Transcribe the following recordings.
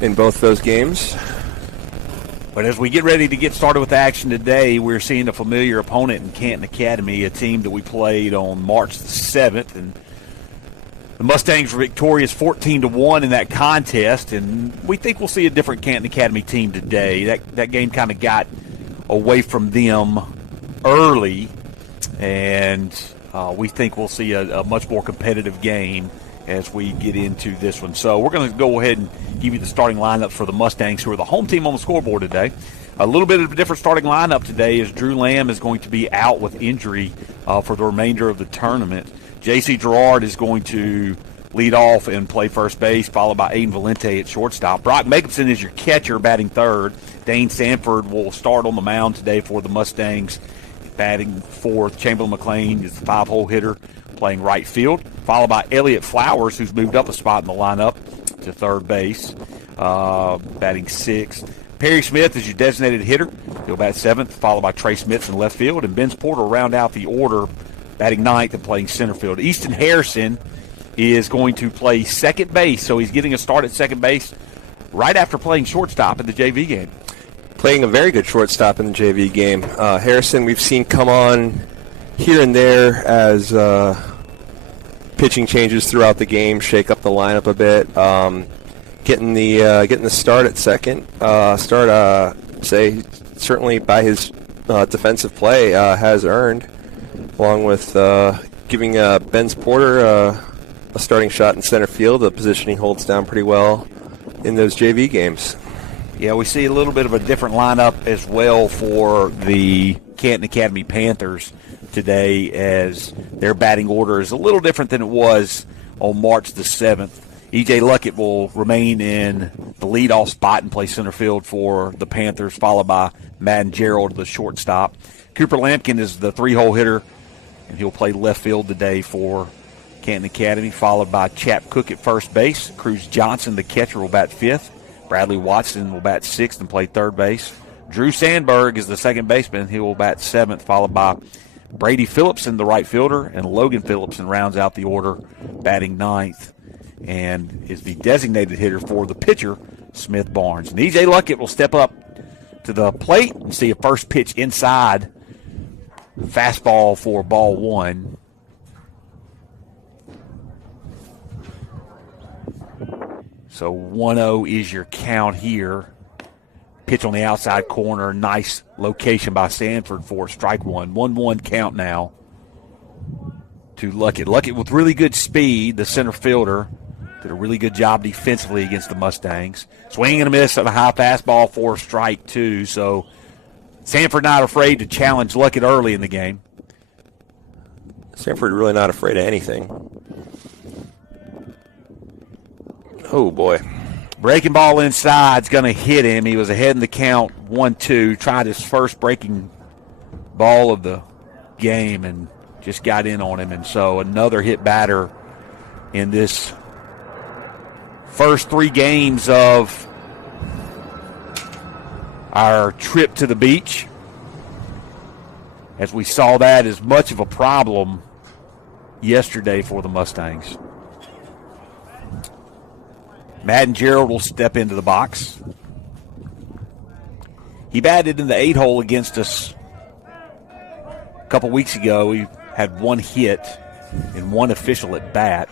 in both those games. But as we get ready to get started with action today, we're seeing a familiar opponent in Canton Academy, a team that we played on March the 7th. And the Mustangs were victorious 14-1 in that contest, and we think we'll see a different Canton Academy team today. That game kind of got away from them early, and we think we'll see a much more competitive game as we get into this one. So we're going to go ahead and give you the starting lineup for the Mustangs, who are the home team on the scoreboard today. A little bit of a different starting lineup today as Drew Lamb is going to be out with injury for the remainder of the tournament. J.C. Gerard is going to lead off and play first base, followed by Aiden Valente at shortstop. Brock Jacobson is your catcher, batting third. Dane Sanford will start on the mound today for the Mustangs, batting fourth. Chamberlain McLean is the 5-hole hitter, playing right field, followed by Elliott Flowers, who's moved up a spot in the lineup to third base, batting sixth. Perry Smith is your designated hitter. He'll bat seventh, followed by Trey Smith in left field, and Ben Porter will round out the order, batting ninth and playing center field. Easton Harrison is going to play second base, so he's getting a start at second base right after playing shortstop in the JV game. Playing a very good shortstop in the JV game. Harrison, we've seen come on here and there as pitching changes throughout the game, shake up the lineup a bit. Getting the start at second. Say certainly by his defensive play has earned, along with giving Ben Porter a starting shot in center field, a position he holds down pretty well in those JV games. Yeah, we see a little bit of a different lineup as well for the Canton Academy Panthers today, as their batting order is a little different than it was on March the 7th. E.J. Luckett will remain in the leadoff spot and play center field for the Panthers, followed by Madden Gerald, the shortstop. Cooper Lampkin is the 3-hole hitter, and he'll play left field today for Canton Academy, followed by Chap Cook at first base. Cruz Johnson, the catcher, will bat fifth. Bradley Watson will bat sixth and play third base. Drew Sandberg is the second baseman. He will bat seventh, followed by Brady Phillipson, the right fielder, and Logan Phillipson rounds out the order, batting ninth, and is the designated hitter for the pitcher, Smith Barnes. And E.J. Luckett will step up to the plate and see a first pitch inside. Fastball for ball one. So 1-0 is your count here. Pitch on the outside corner. Nice location by Sanford for strike one. 1-1 count now to Luckett. Luckett with really good speed, the center fielder. Did a really good job defensively against the Mustangs. Swing and a miss on a high fastball for strike two. So Sanford not afraid to challenge Luckett early in the game. Sanford really not afraid of anything. Oh, boy. Breaking ball inside is going to hit him. He was ahead in the count 1-2. Tried his first breaking ball of the game and just got in on him. And so another hit batter in this first three games of our trip to the beach, as we saw that as much of a problem yesterday for the Mustangs. Madden Gerald will step into the box. He batted in the 8-hole against us a couple weeks ago. He had one hit and one official at bat.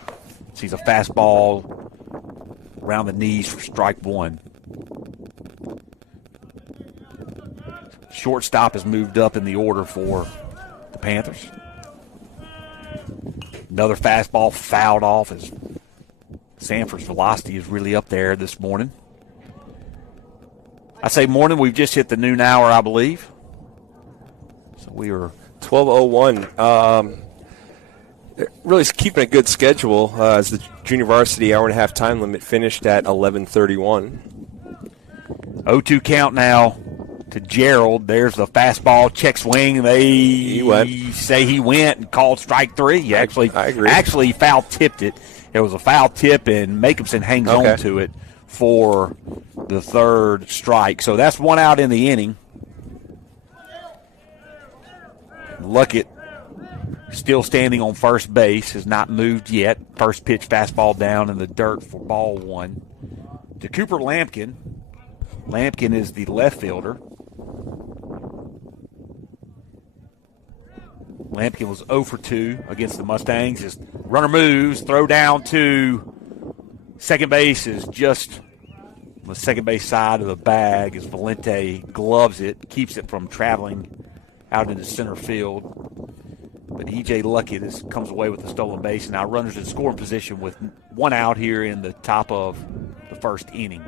Sees a fastball around the knees for strike one. Shortstop has moved up in the order for the Panthers. Another fastball fouled off as Sanford's velocity is really up there this morning. I say morning, we've just hit the noon hour, I believe. So we are 12:01. Really keeping a good schedule as the junior varsity hour-and-a-half time limit finished at 11:31. 0-2 count now to Gerald. There's the fastball, check swing. They say he went and called strike three. I agree. Actually foul-tipped it. There was a foul tip, and Jacobson hangs on to it for the third strike. So that's one out in the inning. Luckett still standing on first base, has not moved yet. First pitch fastball down in the dirt for ball one. to Cooper Lampkin. Lampkin is the left fielder. Lampkin was 0 for 2 against the Mustangs. His runner moves, throw down to second base is just on the second base side of the bag as Valente gloves it, keeps it from traveling out into center field. But E.J. Luckett comes away with the stolen base, and now runners in scoring position with one out here in the top of the first inning.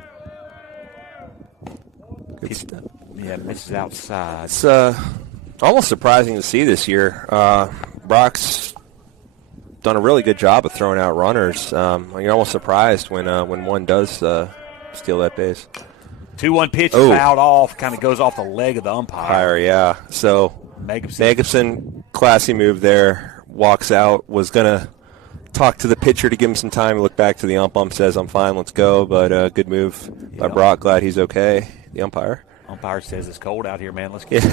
Good stuff. Yeah, misses outside. It's almost surprising to see this year. Brock's done a really good job of throwing out runners. You're almost surprised when one does steal that base. 2-1 pitch fouled off, kind of goes off the leg of the umpire. Yeah. So Magibson, classy move there, walks out, was going to talk to the pitcher to give him some time. He looked back to the ump says, I'm fine, let's go. But good move by Brock. Glad he's okay, the umpire. Umpire says it's cold out here, man. Let's get it.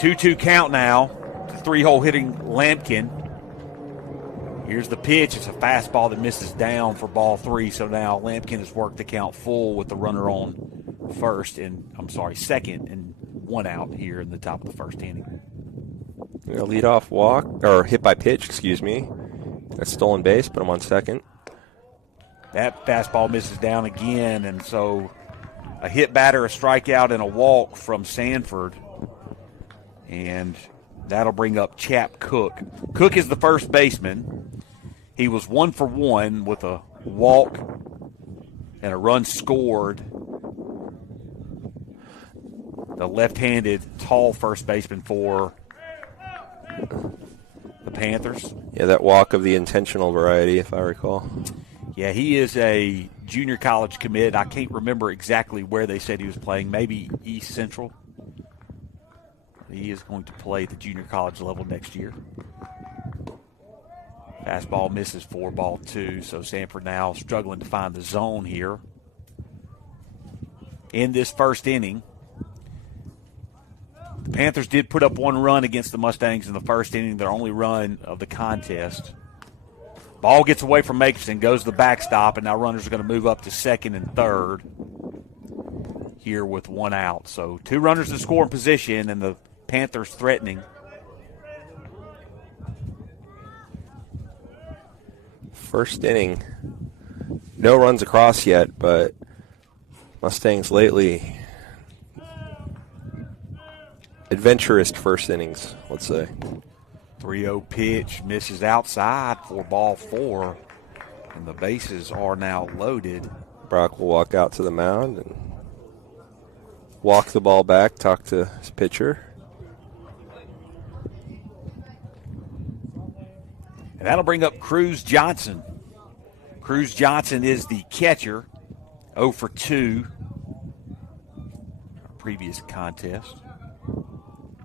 2-2 count now. 3-hole hitting Lampkin. Here's the pitch. It's a fastball that misses down for ball 3. So now Lampkin has worked the count full with the runner on second, and one out here in the top of the first inning. Lead off walk, or hit by pitch, excuse me. That's stolen base, but I'm on second. That fastball misses down again, and so a hit batter, a strikeout, and a walk from Sanford. And that'll bring up Chap Cook. Cook is the first baseman. He was 1 for 1 with a walk and a run scored. The left-handed tall first baseman for the Panthers. Yeah, that walk of the intentional variety, if I recall. Yeah, he is a junior college commit. I can't remember exactly where they said he was playing. Maybe East Central. He is going to play at the junior college level next year. Fastball misses for ball 2, so Sanford now struggling to find the zone here. In this first inning, the Panthers did put up 1 run against the Mustangs in the first inning, their only run of the contest. Ball gets away from Makeson, goes to the backstop, and now runners are going to move up to second and third here with 1 out. So 2 runners in scoring position, and the Panthers threatening. First inning. No runs across yet, but Mustangs lately adventurous first innings, let's say. 3-0 pitch misses outside for ball 4, and the bases are now loaded. Brock will walk out to the mound and walk the ball back, talk to his pitcher. And that'll bring up Cruz Johnson. Cruz Johnson is the catcher, 0 for 2. Previous contest.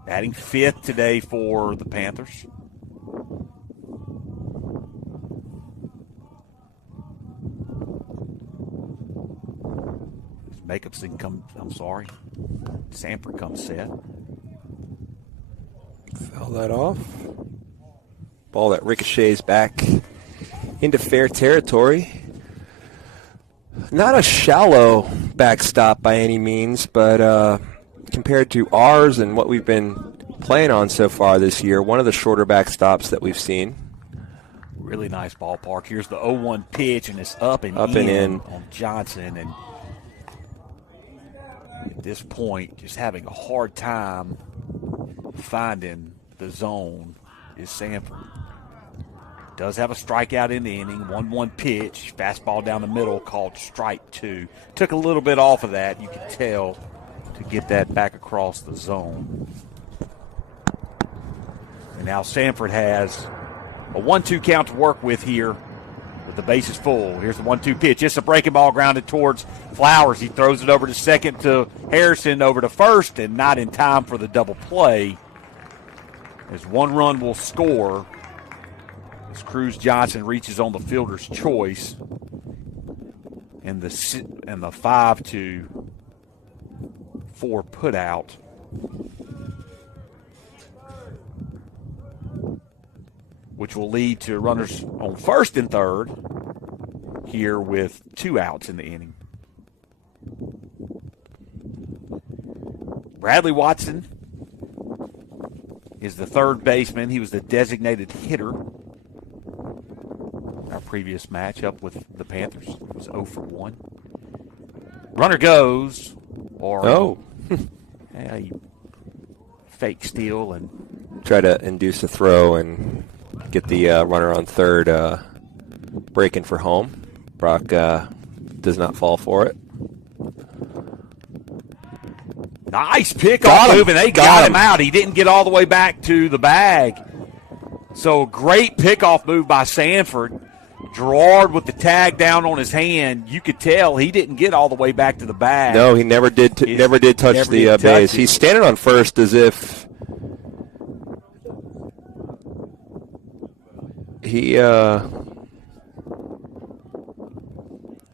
Batting 5th today for the Panthers. Sanford comes set. Foul that off. Ball that ricochets back into fair territory. Not a shallow backstop by any means, but compared to ours and what we've been playing on so far this year, one of the shorter backstops that we've seen. Really nice ballpark. Here's the 0-1 pitch, and it's up and in on Johnson. And at this point, just having a hard time finding the zone is Sanford. Does have a strikeout in the inning, 1-1 pitch, fastball down the middle called strike 2. Took a little bit off of that, you could tell, to get that back across the zone. And now Sanford has a 1-2 count to work with here with the bases full. Here's the 1-2 pitch. Just a breaking ball grounded towards Flowers. He throws it over to second to Harrison, over to first, and not in time for the double play. As 1 run will score as Cruz Johnson reaches on the fielder's choice, and the 5-4 put out. Which will lead to runners on first and third. here with 2 outs in the inning. Bradley Watson is the third baseman. He was the designated hitter. Our previous matchup with the Panthers was 0 for 1. Runner goes, or fake steal and try to induce a throw and get the runner on third breaking for home. Brock does not fall for it. Nice pickoff move, and they got him out. He didn't get all the way back to the bag. So great pickoff move by Sanford. Gerard with the tag down on his hand. You could tell he didn't get all the way back to the bag. No, he never did. Never did touch the base. He's standing on first as if he.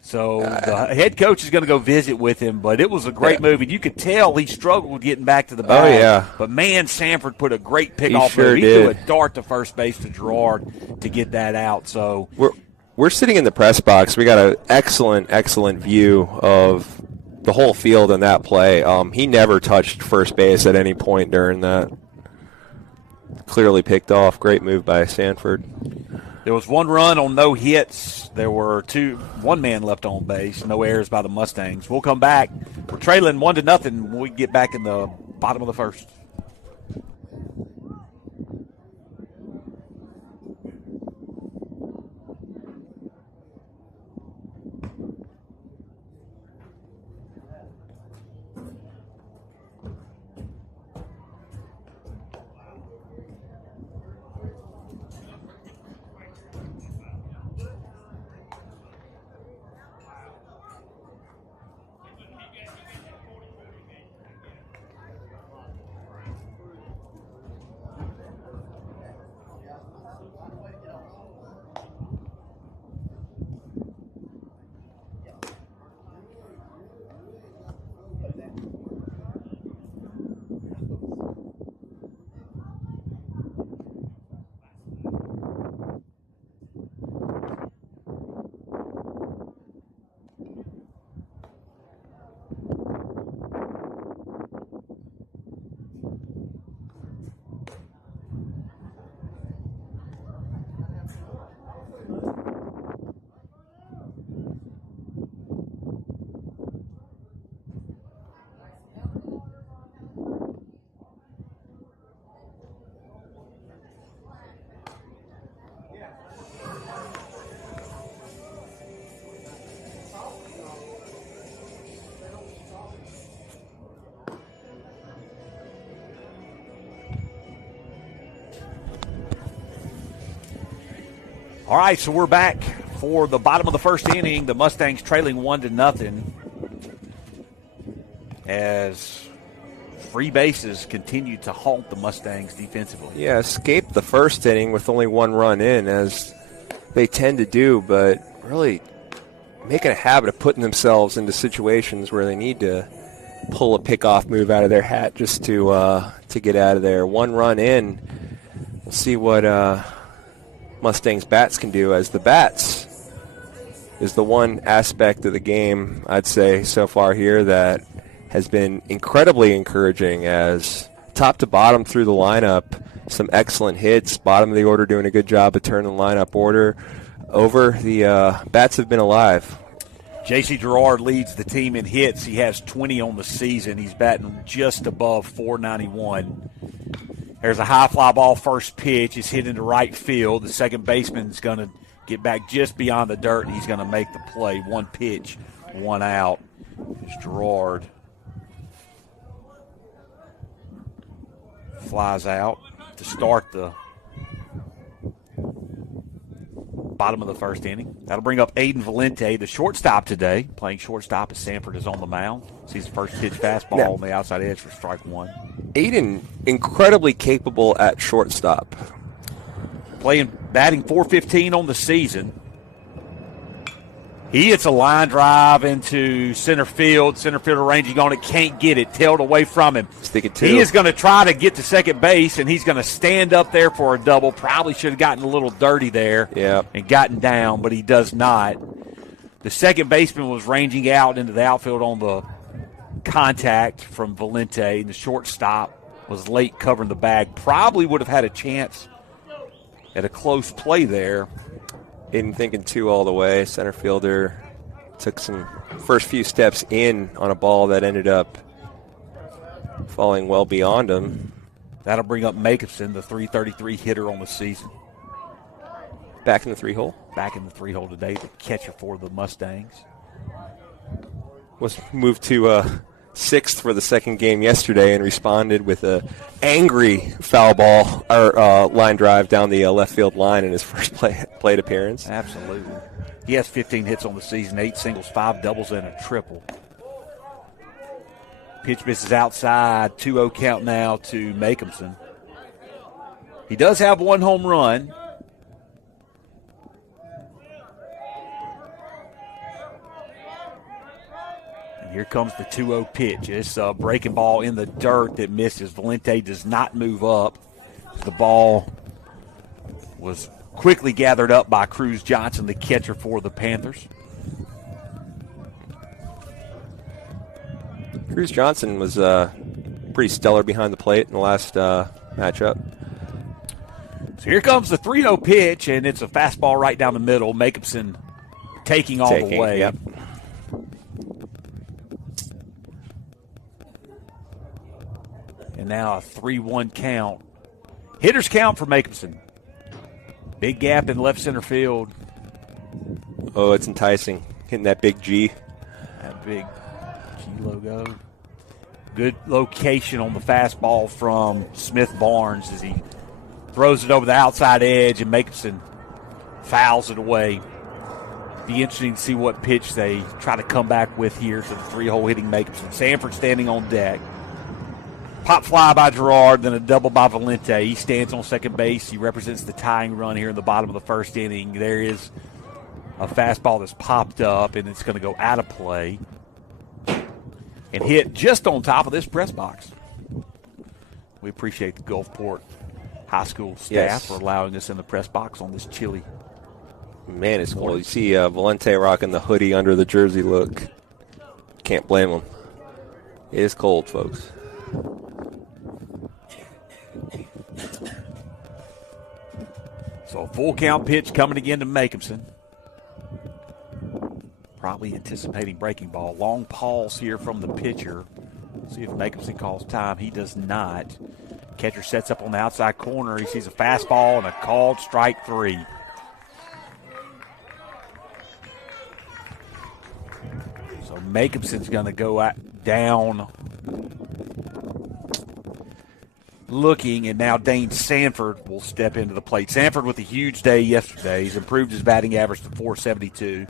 So the head coach is going to go visit with him, but it was a great move, and you could tell he struggled getting back to the bag. Oh, yeah. But, man, Sanford put a great pickoff move. He threw a dart to first base to Gerard to get that out. So we're sitting in the press box. We got an excellent view of the whole field in that play. He never touched first base at any point during that. Clearly picked off. Great move by Sanford. There was 1 run on no hits. There were 1 man left on base. No errors by the Mustangs. We'll come back. We're trailing 1-0 when we get back in the bottom of the first. All right, so we're back for the bottom of the first inning. The Mustangs trailing 1-0 as free bases continue to haunt the Mustangs defensively. Yeah, escaped the first inning with only 1 run in, as they tend to do, but really making a habit of putting themselves into situations where they need to pull a pickoff move out of their hat just to get out of there. 1 run in. We'll see what Mustangs bats can do, as the bats is the one aspect of the game, I'd say, so far here that has been incredibly encouraging, as top to bottom through the lineup, some excellent hits. Bottom of the order doing a good job of turning the lineup order over. The bats have been alive. J.C. Gerard leads the team in hits. He has 20 on the season. He's batting just above .491. There's a high fly ball first pitch. It's hit into right field. The second baseman's going to get back just beyond the dirt, and he's going to make the play. 1 pitch, 1 out. It's Gerard. Flies out to start the bottom of the first inning. That'll bring up Aiden Valente, the shortstop today, playing shortstop as Sanford is on the mound. Sees the first pitch fastball on the outside edge for strike 1. Aiden, incredibly capable at shortstop. Batting .415 on the season. He hits a line drive into center field. Center fielder ranging on it, can't get it, tailed away from him. He is going to try to get to second base, and he's going to stand up there for a double. Probably should have gotten a little dirty there and gotten down, but he does not. The second baseman was ranging out into the outfield on the contact from Valente. The shortstop was late covering the bag. Probably would have had a chance at a close play there. Didn't thinking two all the way. Center fielder took some first few steps in on a ball that ended up falling well beyond him. That'll bring up Makison, the .333 hitter on the season. Back in the 3-hole? Back in the 3-hole today, the catcher for the Mustangs. Was moved to sixth for the second game yesterday and responded with a angry foul ball or line drive down the left field line in his first plate appearance. Absolutely. He has 15 hits on the season, 8 singles, 5 doubles, and a triple. Pitch misses outside, 2-0 count now to Makimson. He does have 1 home run. And here comes the 2-0 pitch. It's a breaking ball in the dirt that misses. Valente does not move up. The ball was quickly gathered up by Cruz Johnson, the catcher for the Panthers. Cruz Johnson was pretty stellar behind the plate in the last matchup. So here comes the 3-0 pitch, and it's a fastball right down the middle. Makimson taking all the way. Yep. And now a 3-1 count. Hitters count for Makimson. Big gap in left center field. Oh, it's enticing. Hitting that big G. That big G logo. Good location on the fastball from Smith Barnes as he throws it over the outside edge, and Makimson fouls it away. Be interesting to see what pitch they try to come back with here to the 3-hole hitting Makimson. Sanford standing on deck. Pop fly by Gerard, then a double by Valente. He stands on second base. He represents the tying run here in the bottom of the first inning. There is a fastball that's popped up, and it's going to go out of play and hit just on top of this press box. We appreciate the Gulfport High School staff for allowing us in the press box on this chilly. Man, it's cold. You see Valente rocking the hoodie under the jersey look. Can't blame him. It is cold, folks. So a full count pitch coming again to Makimson. Probably anticipating breaking ball. Long pause here from the pitcher. See if Makimson calls time. He does not. Catcher sets up on the outside corner. He sees a fastball and a called strike 3. So Makimson's going to go down looking, and now Dane Sanford will step into the plate. Sanford with a huge day yesterday. He's improved his batting average to .472.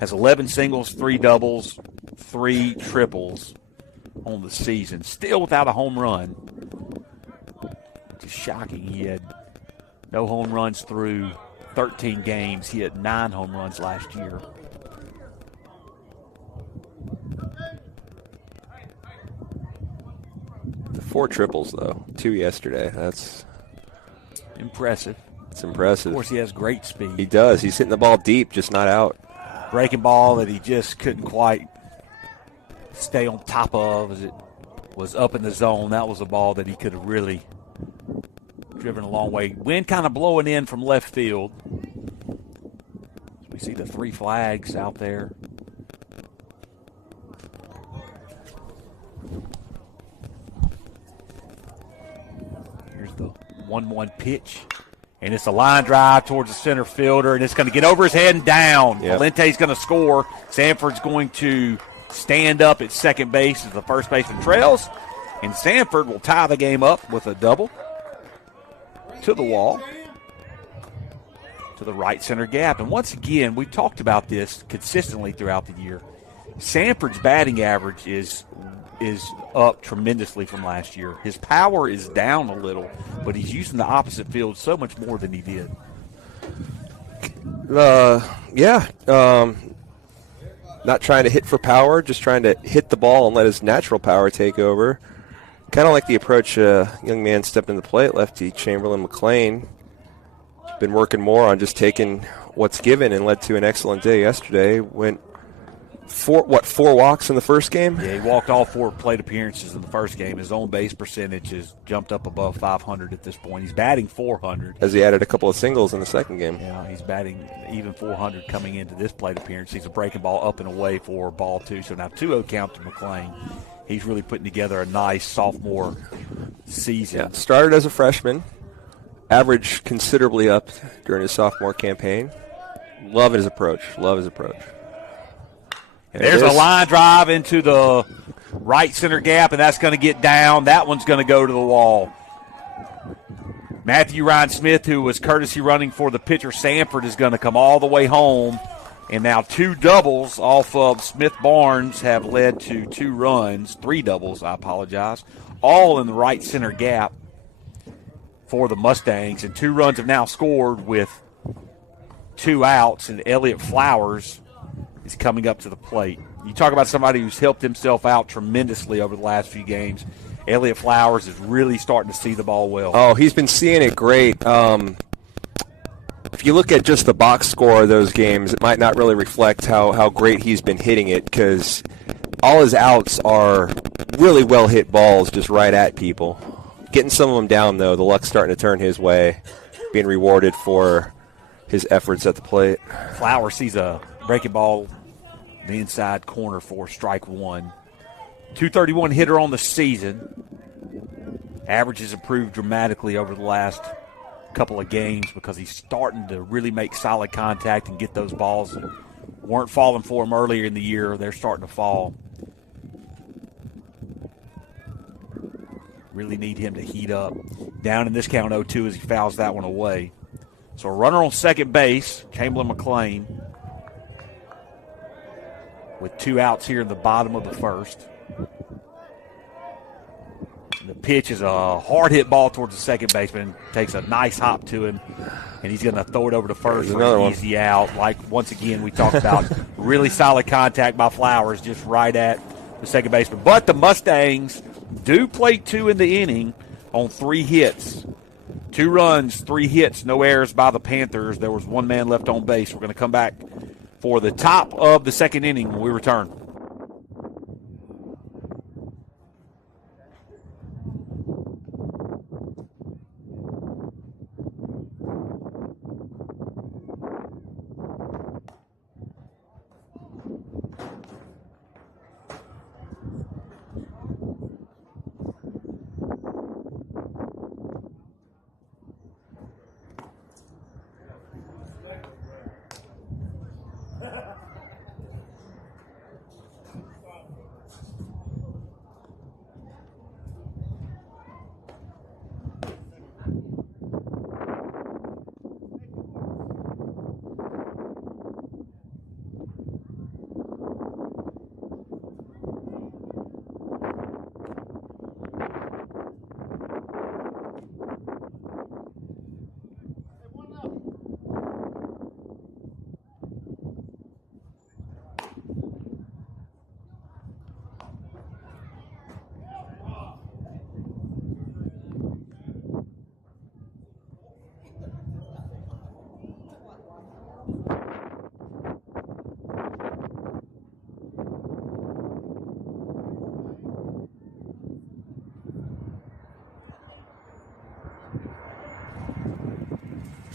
Has 11 singles, 3 doubles, 3 triples on the season. Still without a home run. Just shocking. He had no home runs through 13 games. He had 9 home runs last year. The 4 triples, though. 2 yesterday. That's impressive. It's impressive. Of course, he has great speed. He does. He's hitting the ball deep, just not out. Breaking ball that he just couldn't quite stay on top of as it was up in the zone. That was a ball that he could have really driven a long way. Wind kind of blowing in from left field. We see the 3 flags out there. Here's the 1-1 pitch. And it's a line drive towards the center fielder, and it's going to get over his head and down. Yep. Valente's going to score. Sanford's going to stand up at second base as the first baseman trails, and Sanford will tie the game up with a double to the wall, to the right center gap. And once again, we've talked about this consistently throughout the year. Sanford's batting average is up tremendously from last year. His power is down a little, but he's using the opposite field so much more than he did. Not trying to hit for power, just trying to hit the ball and let his natural power take over. Kind of like the approach young man stepped into the plate, lefty Chamberlain McLean. Been working more on just taking what's given and led to an excellent day yesterday. Went 4 walks in the first game? Yeah, he walked all 4 plate appearances in the first game. His own base percentage has jumped up above 500 at this point. He's batting 400. As he added a couple of singles in the second game. Yeah, he's batting even 400 coming into this plate appearance. He's a breaking ball up and away for ball 2. So now 2-0 count to McClain. He's really putting together a nice sophomore season. Yeah, started as a freshman, averaged considerably up during his sophomore campaign. Love his approach. And there's a line drive into the right center gap, and that's going to get down. That one's going to go to the wall. Matthew Ryan Smith, who was courtesy running for the pitcher Sanford, is going to come all the way home. And now 2 doubles off of Smith Barnes have led to 2 runs, 3 doubles, I apologize, all in the right center gap for the Mustangs. And 2 runs have now scored with 2 outs, and Elliott Flowers is coming up to the plate. You talk about somebody who's helped himself out tremendously over the last few games. Elliott Flowers is really starting to see the ball well. Oh, he's been seeing it great. If you look at just the box score of those games, it might not really reflect how great he's been hitting it, because all his outs are really well-hit balls just right at people. Getting some of them down, though, the luck's starting to turn his way, being rewarded for his efforts at the plate. Flowers sees a breaking ball in the inside corner for strike 1. 231 hitter on the season. Average has improved dramatically over the last couple of games because he's starting to really make solid contact and get those balls that weren't falling for him earlier in the year. They're starting to fall. Really need him to heat up. Down in this count 0-2 as he fouls that one away. So a runner on second base, Chamberlain McClain, with 2 outs here in the bottom of the first. The pitch is a hard-hit ball towards the second baseman. Takes a nice hop to him, and he's going to throw it over to first for an easy out. Like, once again, we talked about really solid contact by Flowers just right at the second baseman. But the Mustangs do play 2 in the inning on 3 hits. 2 runs, 3 hits, no errors by the Panthers. There was 1 man left on base. We're going to come back for the top of the second inning when we return.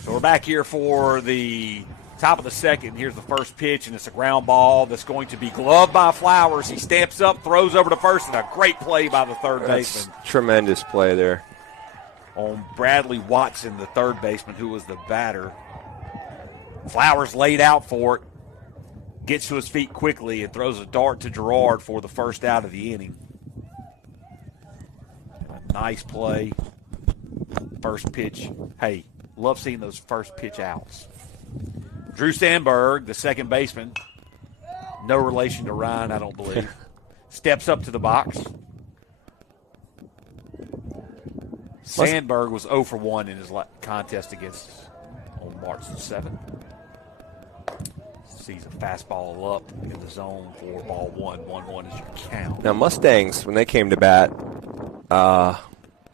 So we're back here for the top of the second. Here's the first pitch, and it's a ground ball that's going to be gloved by Flowers. He stamps up, throws over to first, and a great play by the third baseman. Tremendous play there. On Bradley Watson, the third baseman, who was the batter. Flowers laid out for it, gets to his feet quickly, and throws a dart to Gerard for the first out of the inning. A nice play. First pitch. Hey, love seeing those first pitch outs. Drew Sandberg, the second baseman, no relation to Ryan, I don't believe, steps up to the box. Sandberg was 0 for 1 in his contest against on March the 7th. Sees a fastball up in the zone for ball 1. 1-1 is your count. Now, Mustangs, when they came to bat,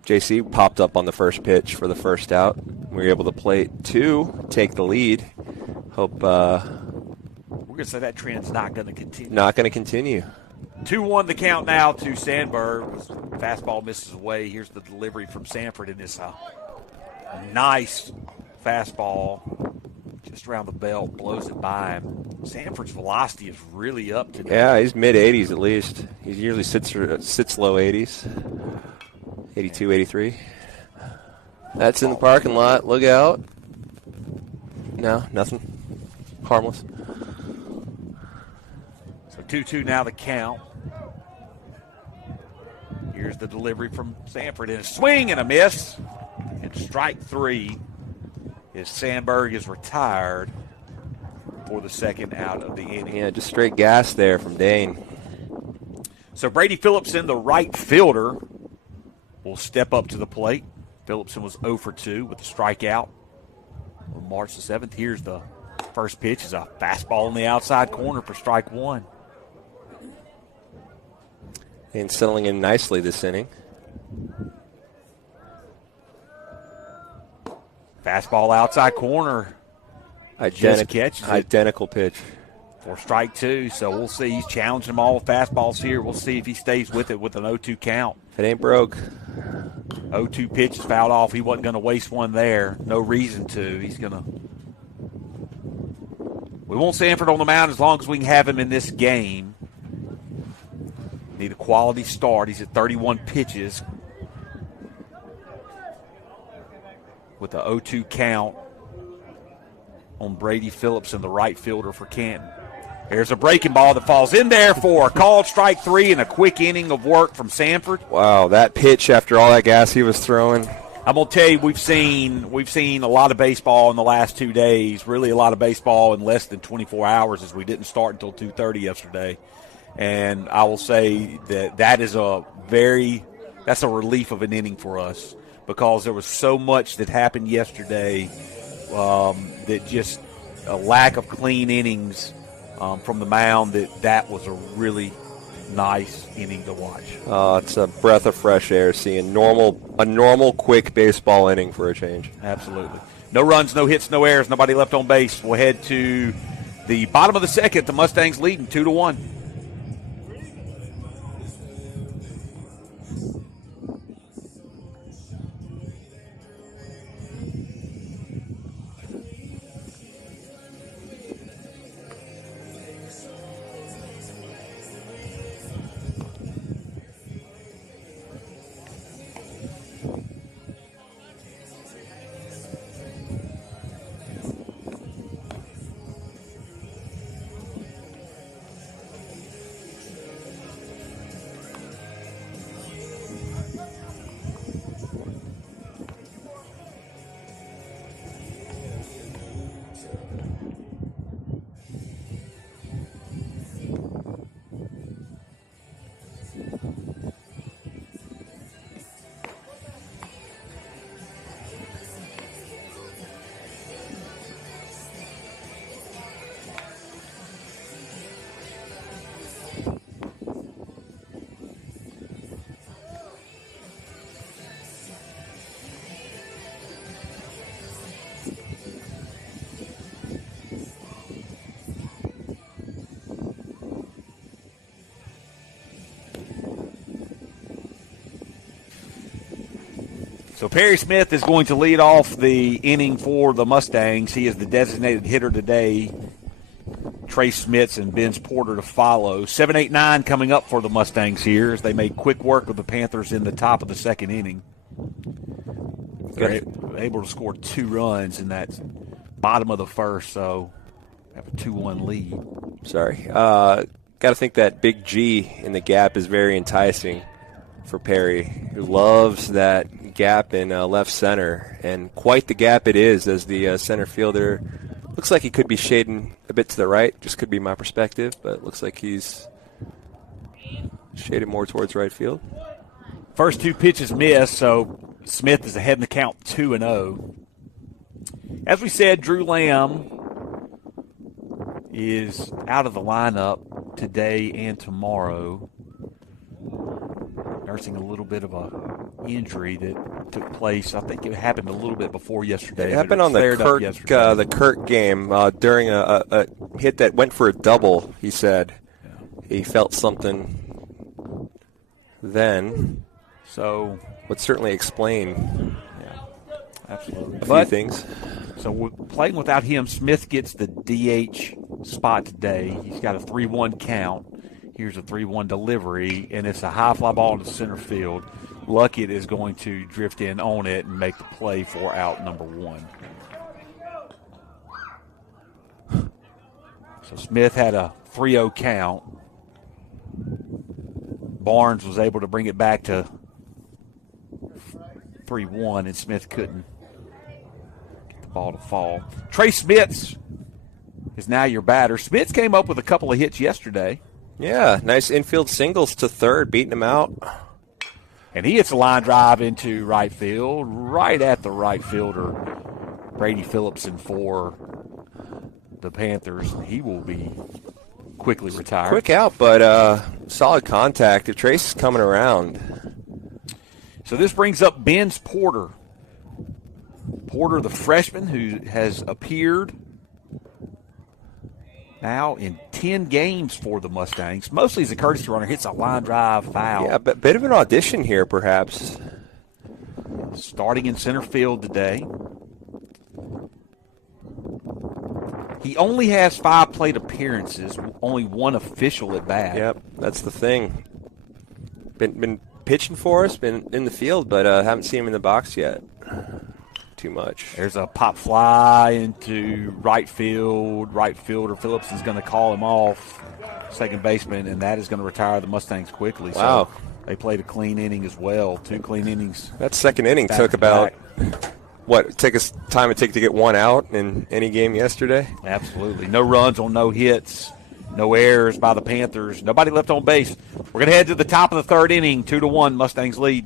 JC popped up on the first pitch for the first out. We were able to plate 2, take the lead. Hope we're going going to say that trend's not going to continue. Not going to continue. 2-1 the count now to Sandberg. Fastball misses away. Here's the delivery from Sanford in this nice fastball. Just around the belt, blows it by him. Sanford's velocity is really up today. Yeah, he's mid-80s at least. He usually sits low 80s. 82, 83. That's in the parking lot. Look out. No, nothing. Harmless. So 2-2 now the count. Here's the delivery from Sanford. And a swing and a miss. And strike 3 as Sandberg is retired for the second out of the inning. Yeah, just straight gas there from Dane. So Brady Phillipson, the right fielder, will step up to the plate. Phillipson was 0 for 2 with a strikeout on March the 7th. Here's the first pitch. Is a fastball in the outside corner for strike 1. And settling in nicely this inning. Fastball outside corner. Identical pitch. For strike 2. So we'll see. He's challenging them all with fastballs here. We'll see if he stays with it with an 0-2 count. If it ain't broke. 0-2 pitch is fouled off. He wasn't going to waste one there. No reason to. He's going to. We want Sanford on the mound as long as we can have him in this game. Need a quality start. He's at 31 pitches with the 0-2 count on Brady Phillipson, the right fielder for Canton. There's a breaking ball that falls in there for a called strike 3 and a quick inning of work from Sanford. Wow, that pitch after all that gas he was throwing. I'm going to tell you, we've seen a lot of baseball in the last 2 days, really a lot of baseball in less than 24 hours as we didn't start until 2:30 yesterday. And I will say that's a relief of an inning for us because there was so much that happened yesterday that just a lack of clean innings from the mound, that was a really nice inning to watch. It's a breath of fresh air seeing a normal quick baseball inning for a change. Absolutely. No runs, no hits, no errors, nobody left on base. We'll head to the bottom of the second. The Mustangs leading 2-1. So Perry Smith is going to lead off the inning for the Mustangs. He is the designated hitter today. Trace Smits and Ben Porter to follow. 7-8-9 coming up for the Mustangs here as they made quick work of the Panthers in the top of the second inning. They're able to score 2 runs in that bottom of the first, so have a 2-1 lead. Sorry. Got to think that big G in the gap is very enticing for Perry, who loves that gap in left center, and quite the gap it is as the center fielder. Looks like he could be shading a bit to the right, just could be my perspective, but it looks like he's shaded more towards right field. First 2 pitches missed, so Smith is ahead in the count 2-0. As we said, Drew Lamb is out of the lineup today and tomorrow, nursing a little bit of a injury that took place. I think it happened a little bit before yesterday. It happened on the Kirk game during hit that went for a double, he said. He felt something then. So would certainly explain absolutely a few things. So we're playing without him. Smith gets the DH spot today. He's got a 3-1 count. Here's a 3-1 delivery, and it's a high fly ball into center field. Luckett is going to drift in on it and make the play for out number 1. So Smith had a 3-0 count. Barnes was able to bring it back to 3-1, and Smith couldn't get the ball to fall. Trey Smits is now your batter. Smits came up with a couple of hits yesterday. Yeah, nice infield singles to third, beating him out. And he hits a line drive into right field, right at the right fielder, Brady Phillipson, for the Panthers. He will be quickly retired. Quick out, but solid contact. If Trace is coming around. So this brings up Ben's Porter. Porter, the freshman, who has appeared now in 10 games for the Mustangs. Mostly as a courtesy runner, hits a line drive foul. Yeah, a bit of an audition here, perhaps. Starting in center field today. He only has 5 plate appearances, only 1 official at bat. Yep, that's the thing. Been pitching for us, been in the field, but haven't seen him in the box yet. Too much. There's a pop fly into right field. Right fielder Phillips is going to call him off, second baseman, and that is going to retire the Mustangs quickly. Wow. So they played a clean inning as well. 2 clean innings. That second inning took about, take us time it took to get 1 out in any game yesterday? Absolutely. No runs on no hits. No errors by the Panthers. Nobody left on base. We're going to head to the top of the 3rd inning. 2-1, Mustangs lead.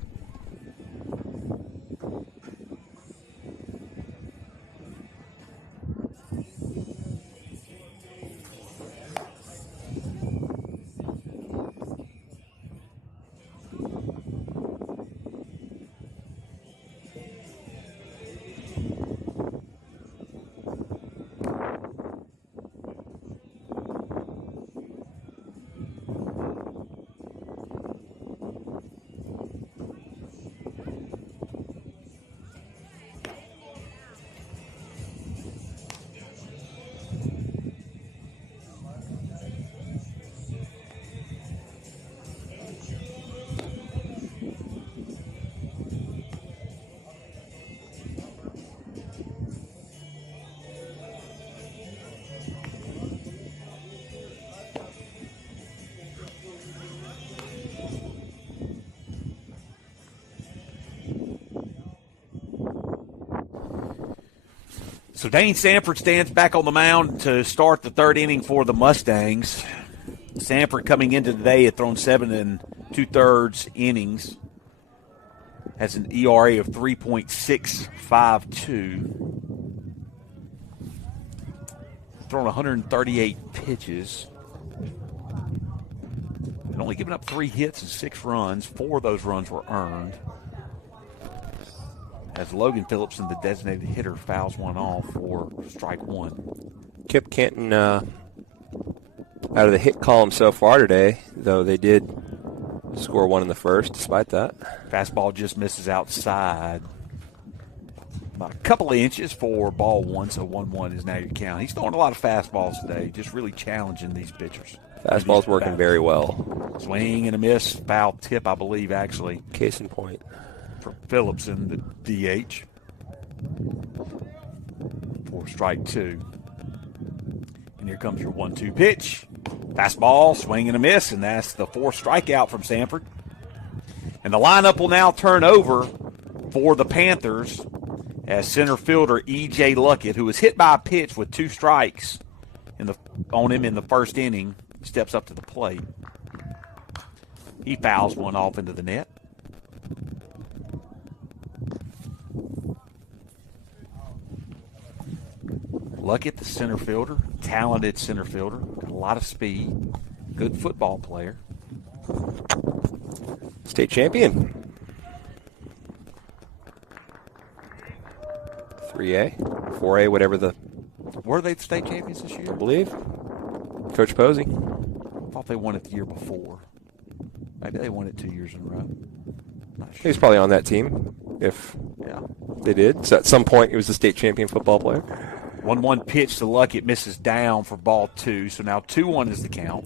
So Dane Sanford stands back on the mound to start the 3rd inning for the Mustangs. Sanford coming into today had thrown 7 2/3 innings. Has an ERA of 3.652. Thrown 138 pitches. And only given up 3 hits and 6 runs. 4 of those runs were earned. As Logan Phillipson, the designated hitter, fouls one off for strike 1. Kip Canton out of the hit column so far today, though they did score 1 in the first despite that. Fastball just misses outside. About a couple of inches for ball 1, so 1-1 is now your count. He's throwing a lot of fastballs today, just really challenging these pitchers. Fastball's working very well. Swing and a miss, foul tip, I believe, actually. Case in point. For Phillipson, the DH, for strike 2. And here comes your 1-2 pitch. Fastball, swing and a miss, and that's the 4th strikeout from Sanford. And the lineup will now turn over for the Panthers as center fielder E.J. Luckett, who was hit by a pitch with 2 strikes on him in the 1st inning, steps up to the plate. He fouls one off into the net. Luckett, the center fielder, talented center fielder, got a lot of speed, good football player. State champion. 3A, 4A, whatever the... Were they the state champions this year? I believe. Coach Posey. I thought they won it the year before. Maybe they won it 2 years in a row. Not sure. He's probably on that team if they did. So at some point, he was a state champion football player. 1-1 pitch to Luckett, misses down for ball 2. So now 2-1 is the count.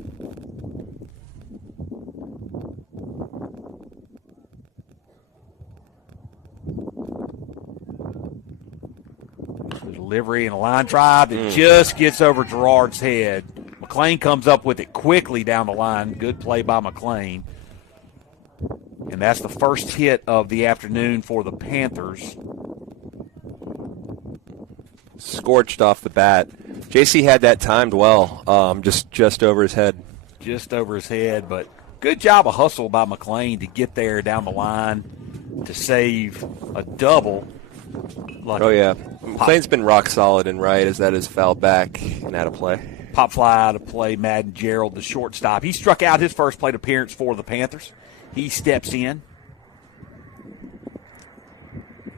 The delivery and a line drive that just gets over Gerard's head. McLean comes up with it quickly down the line. Good play by McLean. And that's the first hit of the afternoon for the Panthers. Scorched off the bat. JC had that timed well, just over his head. Just over his head, but good job of hustle by McLean to get there down the line to save a double. Oh, yeah. McLean's been rock solid and right as that is fouled back and out of play. Pop fly out of play, Madden Gerald, the shortstop. He struck out his first plate appearance for the Panthers. He steps in.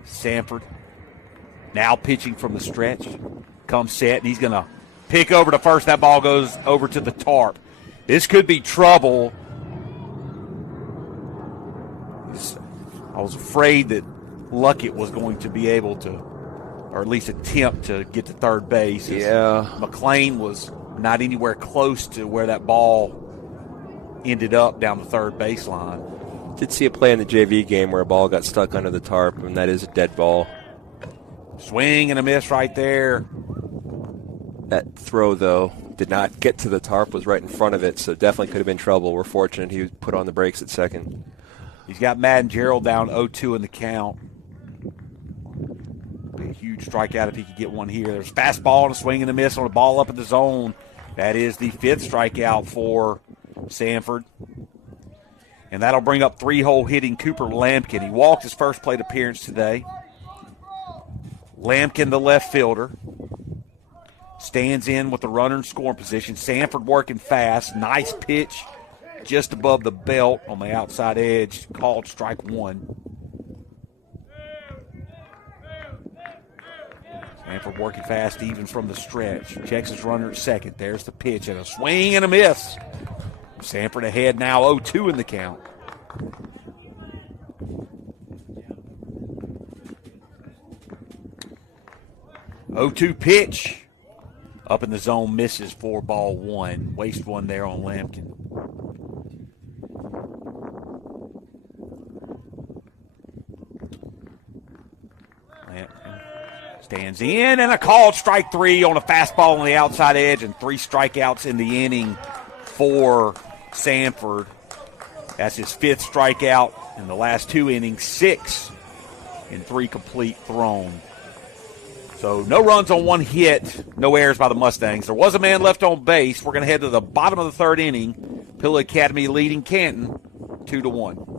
Sanford now pitching from the stretch. Comes set, and he's going to pick over to first. That ball goes over to the tarp. This could be trouble. I was afraid that Luckett was going to be able to, or at least attempt to get to third base. Yeah. McLean was not anywhere close to where that ball ended up down the third baseline. Did see a play in the JV game where a ball got stuck under the tarp, and that is a dead ball. Swing and a miss right there. That throw, though, did not get to the tarp, was right in front of it, so definitely could have been trouble. We're fortunate he was put on the brakes at second. He's got Madden Gerald down 0-2 in the count. Be a huge strikeout if he could get one here. There's fastball and a swing and a miss on a ball up in the zone. That is the 5th strikeout for Sanford. And that'll bring up 3-hole hitting Cooper Lampkin. He walked his first plate appearance today. Lampkin, the left fielder, stands in with the runner in scoring position. Sanford working fast. Nice pitch just above the belt on the outside edge. Called strike 1. Sanford working fast even from the stretch. Checks his runner at second. There's the pitch and a swing and a miss. Sanford ahead now 0-2 in the count. Oh, 2 pitch. Up in the zone, misses for ball 1. Waste 1 there on Lampkin. Lampkin stands in, and a called strike 3 on a fastball on the outside edge, and 3 strikeouts in the inning for Sanford. That's his 5th strikeout in the last 2 innings, 6 in 3 complete thrown. So no runs on 1 hit, no errors by the Mustangs. There was a man left on base. We're going to head to the bottom of the 3rd inning. Pillow Academy leading Canton 2-1.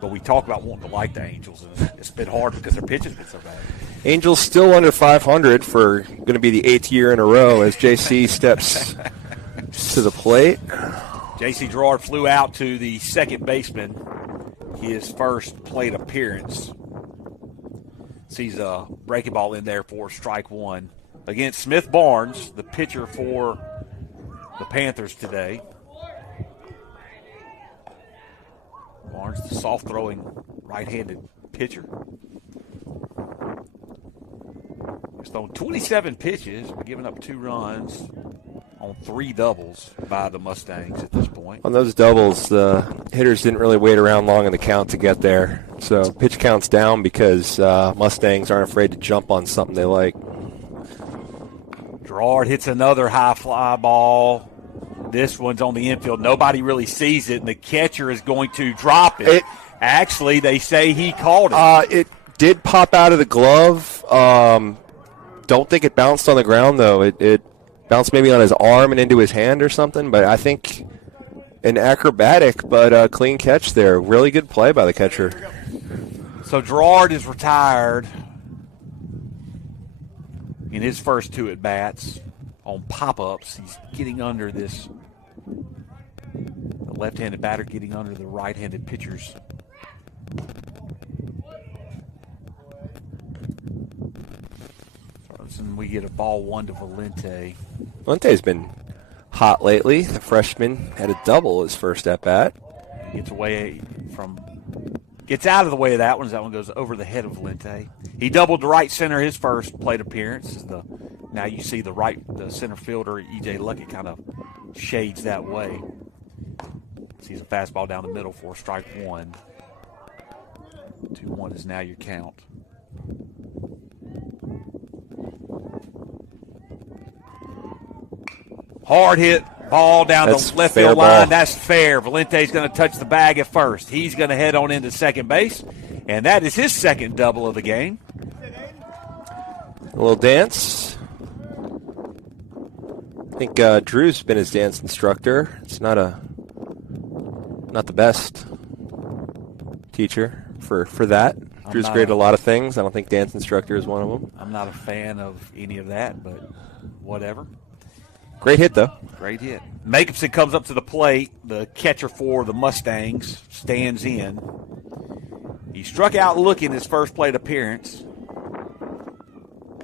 But we talk about wanting to like the Angels, and it's been hard because their pitching's been so bad. Angels still under 500 for going to be the 8th year in a row as JC steps to the plate. J.C. Gerard flew out to the second baseman, his first plate appearance. Sees a breaking ball in there for strike one against Smith Barnes, the pitcher for the Panthers today. Barnes, the soft-throwing right-handed pitcher. He's thrown 27 pitches, giving up 2 runs on 3 doubles by the Mustangs at this point. On those doubles, the hitters didn't really wait around long in the count to get there. So pitch count's down because Mustangs aren't afraid to jump on something they like. Gerard hits another high fly ball. This one's on the infield. Nobody really sees it, and the catcher is going to drop it. Actually, they say he called it. It did pop out of the glove. Don't think it bounced on the ground, though. It bounced maybe on his arm and into his hand or something, but I think an acrobatic but clean catch there. Really good play by the catcher. So Gerard is retired in his first 2 at-bats on pop-ups. He's getting under this, the left-handed batter getting under the right-handed pitcher's. And we get a ball 1 to Valente. Valente's been hot lately. The freshman had a double his first at-bat. Gets out of the way of that one as that one goes over the head of Valente. He doubled to right center his first plate appearance. Now you see the center fielder, E.J. Luckett, kind of shades that way. Sees a fastball down the middle for strike 1. 2-1 is now your count. Hard hit ball down the left field line. That's fair. Valente's going to touch the bag at first. He's going to head on into second base, and that is his second double of the game. A little dance. I think Drew's been his dance instructor. It's not the best teacher for that. Drew's graded a lot of things. I don't think dance instructor is one of them. I'm not a fan of any of that, but whatever. Great hit, though. Great hit. Makeuson comes up to the plate. The catcher for the Mustangs stands in. He struck out looking his first plate appearance.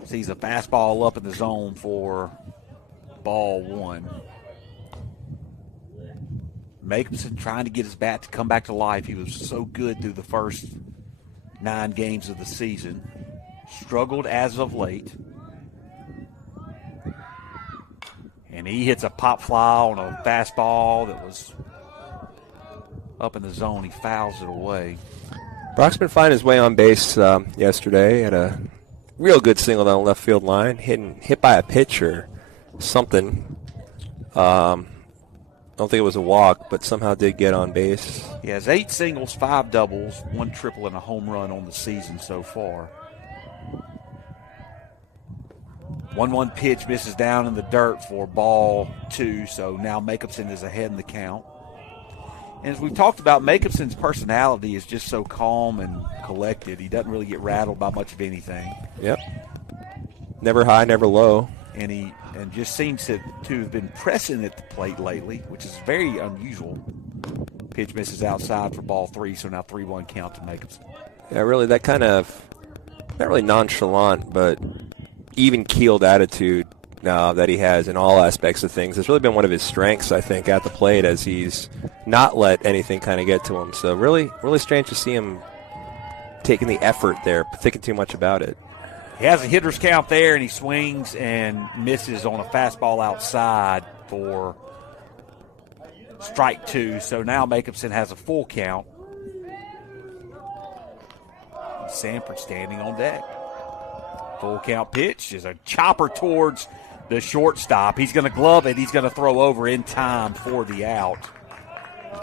Sees a fastball up in the zone for ball 1. Makeuson trying to get his bat to come back to life. He was so good through the first 9 games of the season. Struggled as of late. And he hits a pop fly on a fastball that was up in the zone. He fouls it away. Brock's been finding his way on base yesterday. Had a real good single down the left field line. Hit by a pitch or something. I don't think it was a walk, but somehow did get on base. He has 8 singles, 5 doubles, 1 triple, and a home run on the season so far. 1-1 pitch misses down in the dirt for ball 2, so now Makeuson is ahead in the count. And as we've talked about, Makeupson's personality is just so calm and collected. He doesn't really get rattled by much of anything. Yep. Never high, never low. And just seems to have been pressing at the plate lately, which is very unusual. Pitch misses outside for ball 3, so now 3-1 count to Makeupson. Yeah, really, that kind of, not really nonchalant, but even-keeled attitude that he has in all aspects of things has really been one of his strengths, I think, at the plate, as he's not let anything kind of get to him. So really, really strange to see him taking the effort there, but thinking too much about it. He has a hitter's count there, and he swings and misses on a fastball outside for strike 2. So now Makeupson has a full count. Sanford standing on deck. Full count pitch is a chopper towards the shortstop. He's going to glove it. He's going to throw over in time for the out.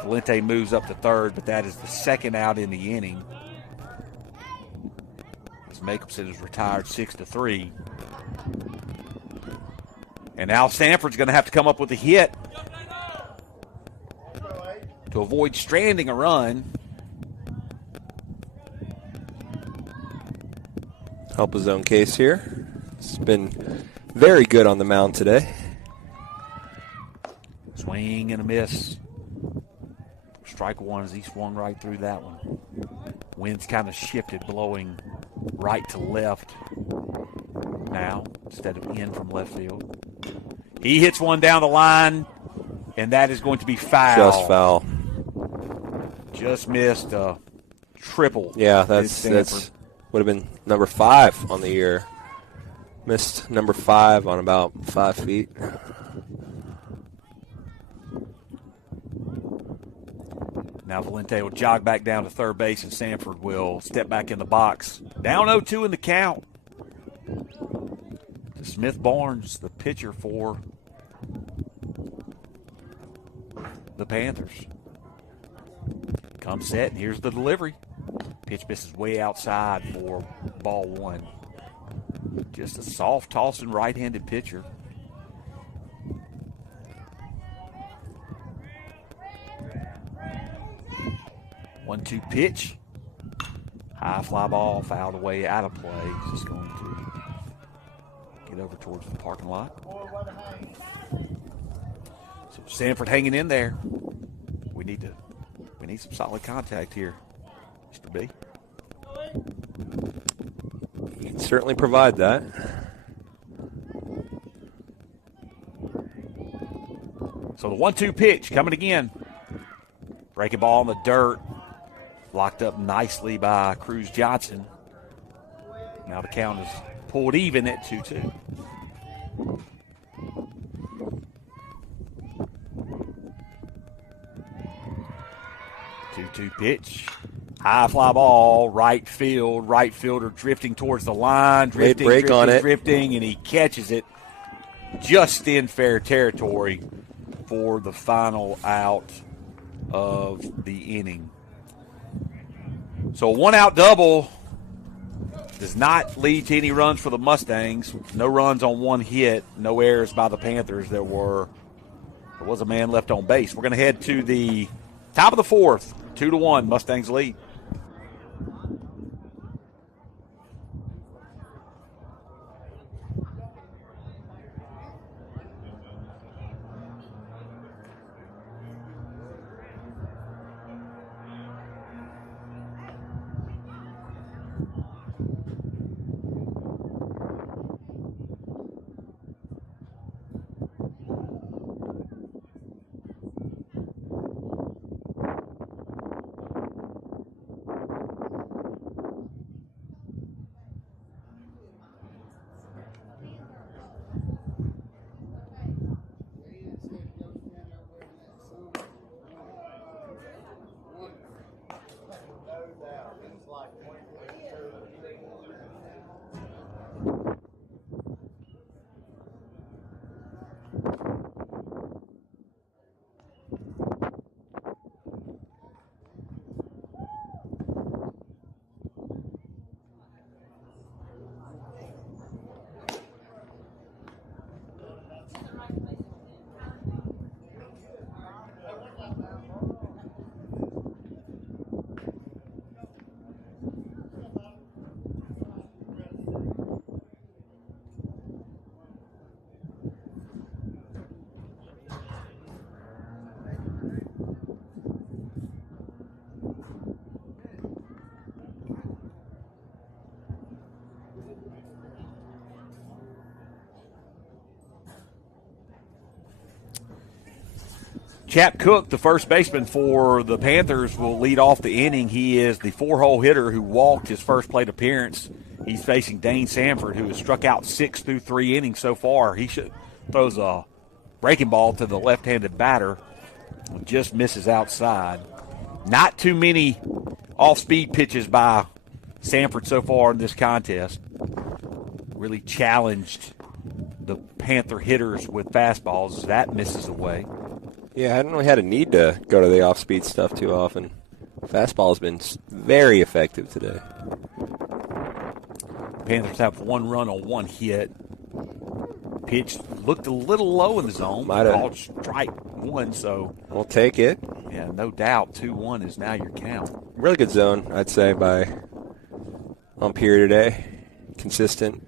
Valente moves up to third, but that is the second out in the inning. As Makeupson is retired 6-3. And now Sanford's going to have to come up with a hit to avoid stranding a run. Help his own case here. It's been very good on the mound today. Swing and a miss. Strike one as he swung right through that one. Wind's kind of shifted, blowing right to left now instead of in from left field. He hits one down the line, and that is going to be foul. Just foul. Just missed a triple. Yeah, that's would have been number 5 on the year. Missed number 5 on about 5 feet. Now Valente will jog back down to third base, and Sanford will step back in the box. Down 0-2 in the count. To Smith Barnes, the pitcher for the Panthers. Comes set, and here's the delivery. Pitch misses way outside for ball one. Just a soft tossing right-handed pitcher. One-two pitch. High fly ball, fouled away, out of play. He's just going to get over towards the parking lot. So Sanford hanging in there. We need some solid contact here, Mr. B. You can certainly provide that. So the 1-2 pitch coming again. Breaking ball in the dirt. Locked up nicely by Cruz Johnson. Now the count is pulled even at 2-2. Two pitch. High fly ball, right field. Right fielder drifting towards the line. Drifting, and he catches it just in fair territory for the final out of the inning. So a one-out double does not lead to any runs for the Mustangs. No runs on one hit, no errors by the Panthers. There was a man left on base. We're going to head to the top of the fourth. 2-1, Mustangs lead. Chap Cook, the first baseman for the Panthers, will lead off the inning. He is the 4-hole hitter who walked his first plate appearance. He's facing Dane Sanford, who has struck out 6 through 3 innings so far. He throws a breaking ball to the left-handed batter. Just misses outside. Not too many off-speed pitches by Sanford so far in this contest. Really challenged the Panther hitters with fastballs. That misses away. Yeah, I hadn't really had a need to go to the off-speed stuff too often. Fastball has been very effective today. Panthers have 1 run on 1 hit. Pitch looked a little low in the zone. Called strike 1, so. We'll take it. Yeah, no doubt. 2-1 is now your count. Really good zone, I'd say, by Umpire today. consistent.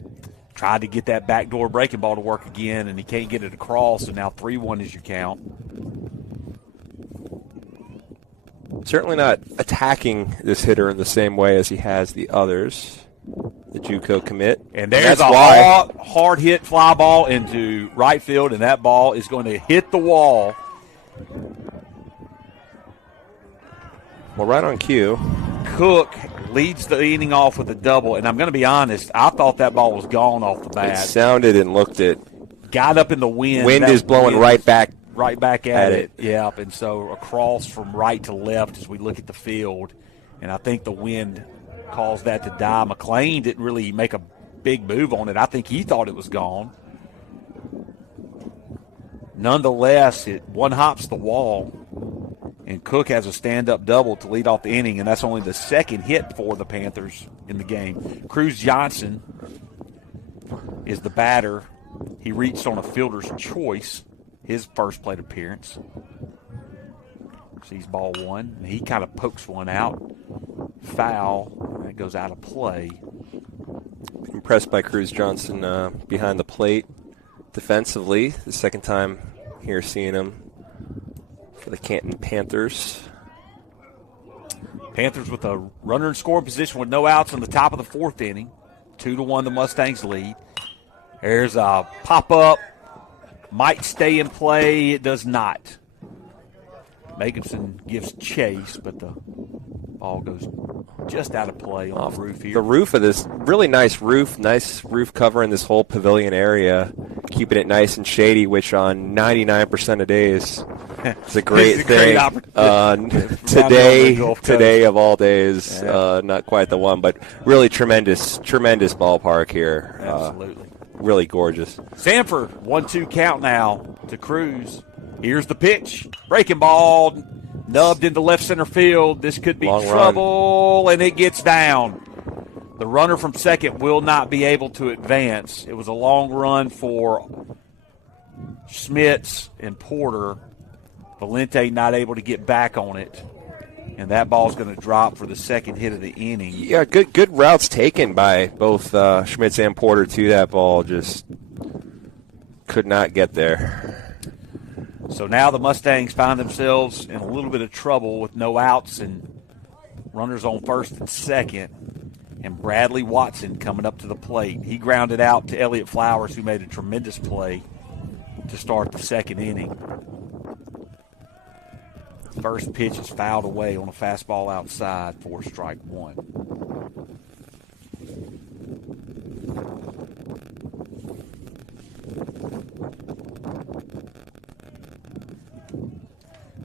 Tried to get that backdoor breaking ball to work again, and he can't get it across, and now 3-1 is your count. Certainly not attacking this hitter in the same way as he has the others, the JUCO commit. And there's a hard hit fly ball into right field, and that ball is going to hit the wall. Well, right on cue. Cook leads the inning off with a double, and I'm going to be honest, I thought that ball was gone off the bat. It sounded and looked it. Got up in the wind. Wind is blowing right back at it. Yep, and so across from right to left as we look at the field, and I think the wind caused that to die. McLean didn't really make a big move on it. I think he thought it was gone. Nonetheless, it one-hops the wall, and Cook has a stand-up double to lead off the inning, and that's only the second hit for the Panthers in the game. Cruz Johnson is the batter. He reached on a fielder's choice, his first plate appearance. Sees ball one, and he kind of pokes one out. Foul, and it goes out of play. Impressed by Cruz Johnson behind the plate defensively. The second time here seeing him for the Canton Panthers. Panthers with a runner in scoring position with no outs in the top of the fourth inning. 2-1 the Mustangs lead. There's a pop-up. Might stay in play. It does not. Jacobson gives chase, but the ball goes just out of play on the roof here. The roof of this, really nice roof covering this whole pavilion area, keeping it nice and shady, which on 99% of days is a great thing. Today of all days, not quite the one, but really tremendous ballpark here. Absolutely. Really gorgeous. Sanford, 1-2 count now to Cruz. Here's the pitch. Breaking ball, nubbed into left center field. This could be trouble, and it gets down. The runner from second will not be able to advance. It was a long run for Schmitz and Porter. Valente not able to get back on it. And that ball's going to drop for the second hit of the inning. Yeah, good routes taken by both Schmitz and Porter to that ball. Just could not get there. So now the Mustangs find themselves in a little bit of trouble with no outs and runners on first and second. And Bradley Watson coming up to the plate. He grounded out to Elliott Flowers, who made a tremendous play to start the second inning. First pitch is fouled away on a fastball outside for strike one.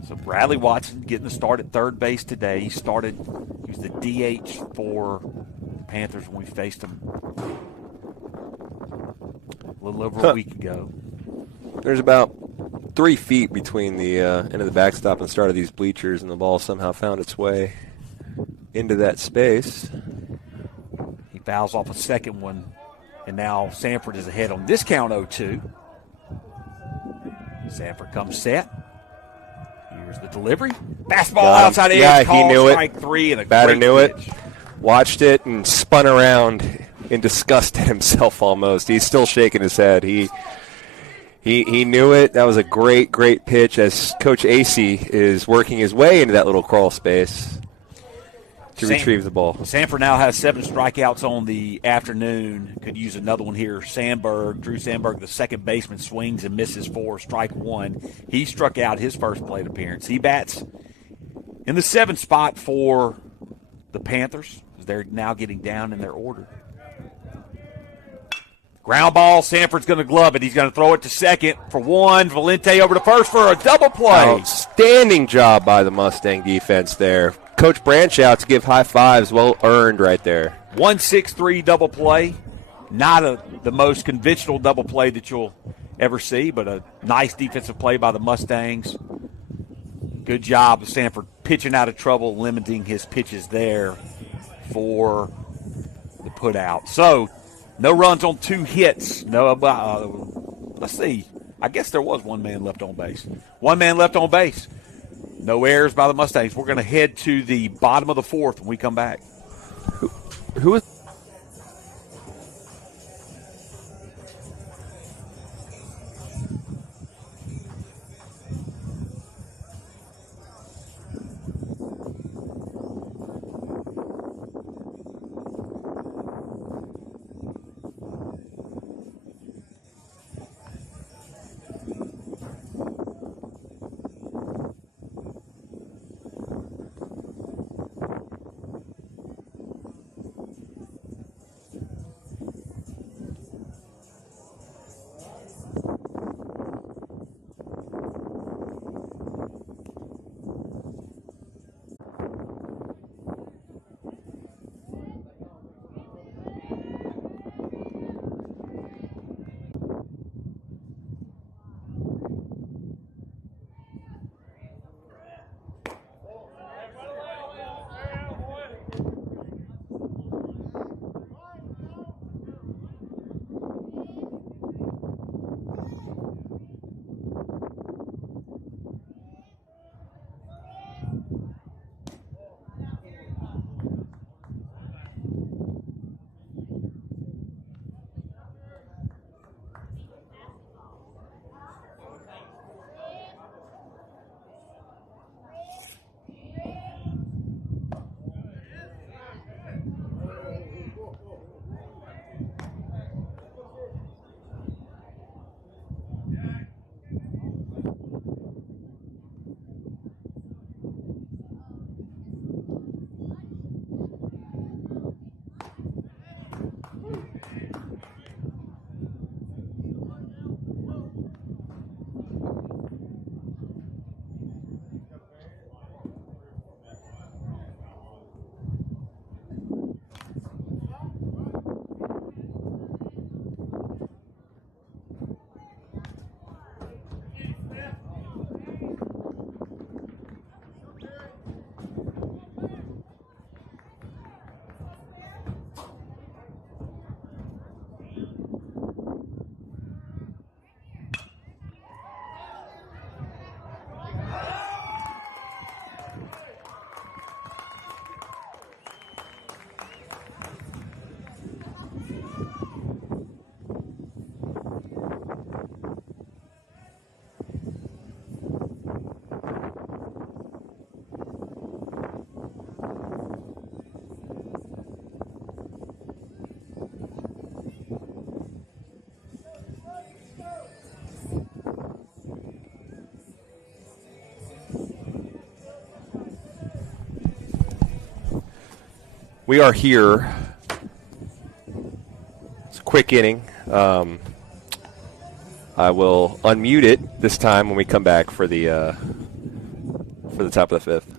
So Bradley Watson getting the start at third base today. He was the DH for the Panthers when we faced him a little over a week ago. There's about 3 feet between the end of the backstop and the start of these bleachers, and the ball somehow found its way into that space. He fouls off a second one, and now Sanford is ahead on this count 0-2. Sanford comes set. Here's the delivery. Fastball outside edge. He knew it. Strike three and a batter great knew pitch. it. Watched it and spun around in disgust at himself almost. He's still shaking his head. He knew it. That was a great pitch as Coach Acey is working his way into that little crawl space to retrieve the ball. Sanford now has 7 strikeouts on the afternoon. Could use another one here. Drew Sandberg, the second baseman, swings and misses for strike one. He struck out his first plate appearance. He bats in the 7th spot for the Panthers. They're now getting down in their order. Ground ball, Sanford's going to glove it. He's going to throw it to second for one. Valente over to first for a double play. Outstanding job by the Mustang defense there. Coach Branch out to give high fives. Well earned right there. 1-6-3 double play. Not the most conventional double play that you'll ever see, but a nice defensive play by the Mustangs. Good job of Sanford pitching out of trouble, limiting his pitches there for the put out. So, no runs on 2 hits. Let's see. I guess there was one man left on base. One man left on base. No errors by the Mustangs. We're going to head to the bottom of the 4th when we come back. Who is? We are here. It's a quick inning. I will unmute it this time when we come back for the top of the fifth.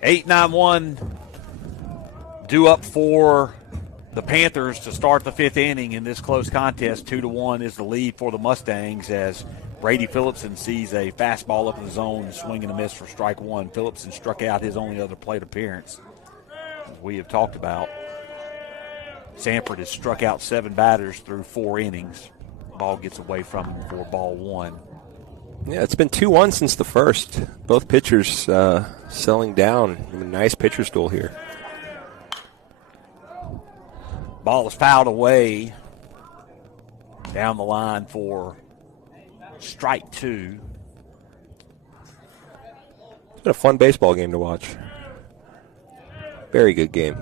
Eight, 9-1 due up for the Panthers to start the fifth inning in this close contest. 2-1 is the lead for the Mustangs as Brady Phillipson sees a fastball up in the zone and swing and a miss for strike one. Phillipson struck out his only other plate appearance. As we have talked about, Sanford has struck out 7 batters through 4 innings. Ball gets away from him for ball one. Yeah, it's been 2-1 since the first. Both pitchers selling down. Nice pitcher stool here. Ball is fouled away down the line for strike two. It's been a fun baseball game to watch. Very good game.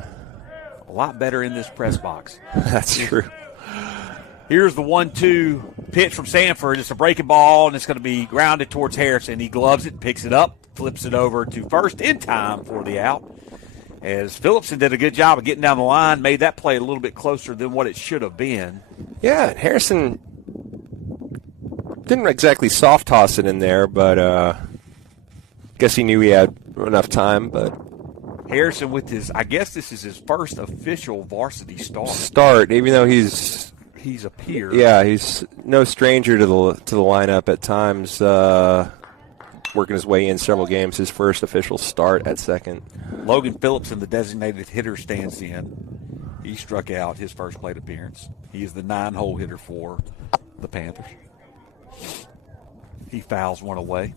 A lot better in this press box. That's true. Here's the 1-2 pitch from Sanford. It's a breaking ball, and it's going to be grounded towards Harrison. He gloves it, picks it up, flips it over to first in time for the out. As Phillipson did a good job of getting down the line, made that play a little bit closer than what it should have been. Yeah, Harrison didn't exactly soft toss it in there, but guess he knew he had enough time. But Harrison with his, I guess this is his first official varsity start, even though he's appeared. Yeah, he's no stranger to the lineup at times. Working his way in several games. His first official start at second. Logan Phillipson, the designated hitter, stands in. He struck out his first plate appearance. He is the 9-hole hitter for the Panthers. He fouls one away.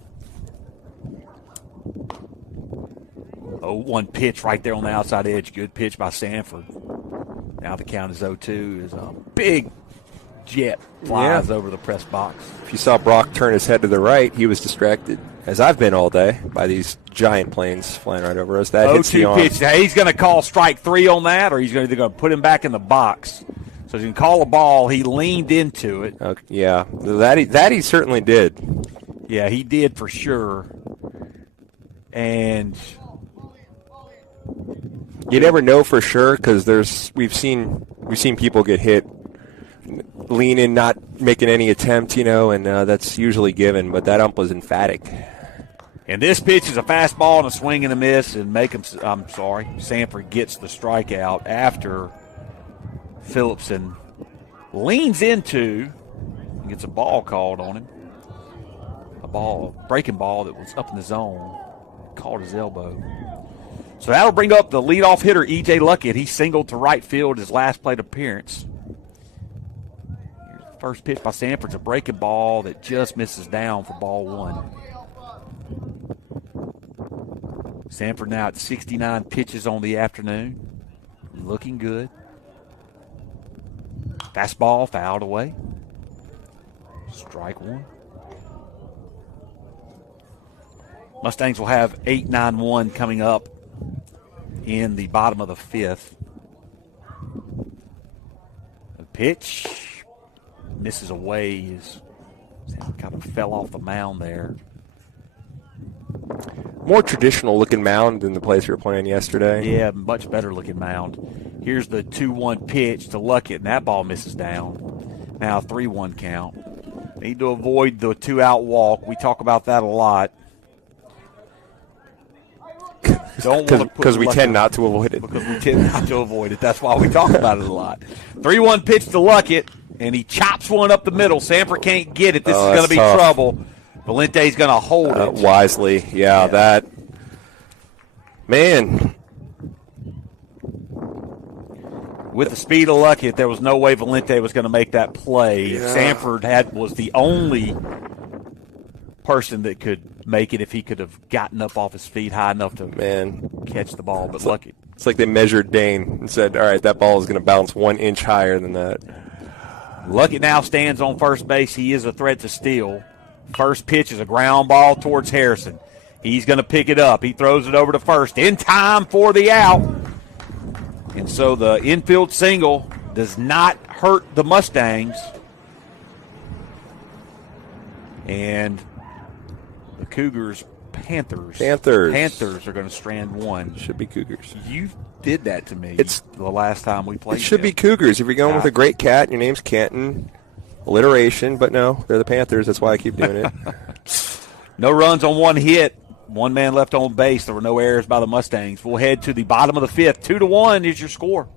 0-1 pitch right there on the outside edge. Good pitch by Sanford. Now the count is 0-2 as a big jet flies over the press box. If you saw Brock turn his head to the right, he was distracted, as I've been all day, by these giant planes flying right over us. That hits the arm. 0-2 pitch. Now he's going to call strike 3 on that, or he's either going to put him back in the box. So he's going to call a ball. He leaned into it. Okay, yeah, that he certainly did. Yeah, he did for sure. And you never know for sure because we've seen people get hit, leaning, not making any attempt, and that's usually given. But that ump was emphatic. And this pitch is a fastball and a swing and a miss, and Sanford gets the strikeout after Phillipson leans into, gets a ball called on him, a breaking ball that was up in the zone, caught his elbow. So that'll bring up the leadoff hitter, E.J. Luckett. He singled to right field his last plate appearance. First pitch by Sanford's a breaking ball that just misses down for ball one. Sanford now at 69 pitches on the afternoon. Looking good. Fastball fouled away. Strike one. Mustangs will have 8-9-1 coming up in the bottom of the fifth. The pitch misses away. Kind of fell off the mound there. More traditional looking mound than the place we were playing yesterday. Yeah, much better looking mound. Here's the 2-1 pitch to Luckett, and that ball misses down. Now 3-1 count. Need to avoid the 2-out walk. We talk about that a lot. Don't want to because we tend not to avoid it. Because we tend not to avoid it. That's why we talk about it a lot. 3-1 pitch to Luckett, and he chops one up the middle. Sanford can't get it. This is going to be trouble. Valente's going to hold it. Wisely. Yeah, that. Man. With the speed of Luckett, there was no way Valente was going to make that play. Yeah. Sanford was the only person that could make it if he could have gotten up off his feet high enough to catch the ball. But Luckett. It's like they measured Dane and said, all right, that ball is going to bounce 1 inch higher than that. Luckett now stands on first base. He is a threat to steal. First pitch is a ground ball towards Harrison. He's going to pick it up. He throws it over to first in time for the out. And so the infield single does not hurt the Mustangs. And the Panthers are going to strand one. Should be Cougars. You did that to me the last time we played. It should be Cougars. If you're going with a great cat, your name's Canton. Alliteration, but no, they're the Panthers. That's why I keep doing it. No runs on one hit. 1 man left on base. There were no errors by the Mustangs. We'll head to the bottom of the 5th. 2-1 is your score.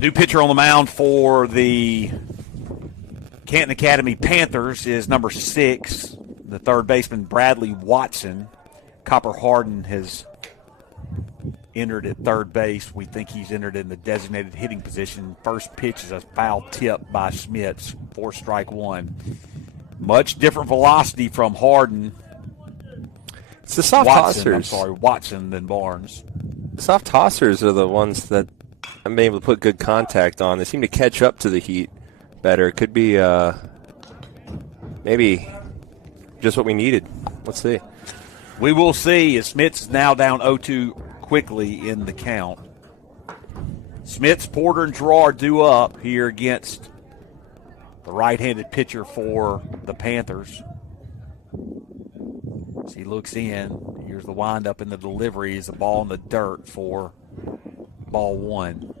New pitcher on the mound for the Canton Academy Panthers is number 6, the third baseman Bradley Watson. Copper Harden has entered at third base. We think he's entered in the designated hitting position. First pitch is a foul tip by Schmitz for strike 1. Much different velocity from Harden. It's the soft tossers. Watson than Barnes. The soft tossers are the ones that I'm able to put good contact on. They seem to catch up to the heat better. It could be maybe just what we needed. Let's see. We will see, as Smits is now down 0-2 quickly in the count. Smits, Porter, and Gerard due up here against the right-handed pitcher for the Panthers. As he looks in, here's the windup and the delivery is the ball in the dirt for ball 1.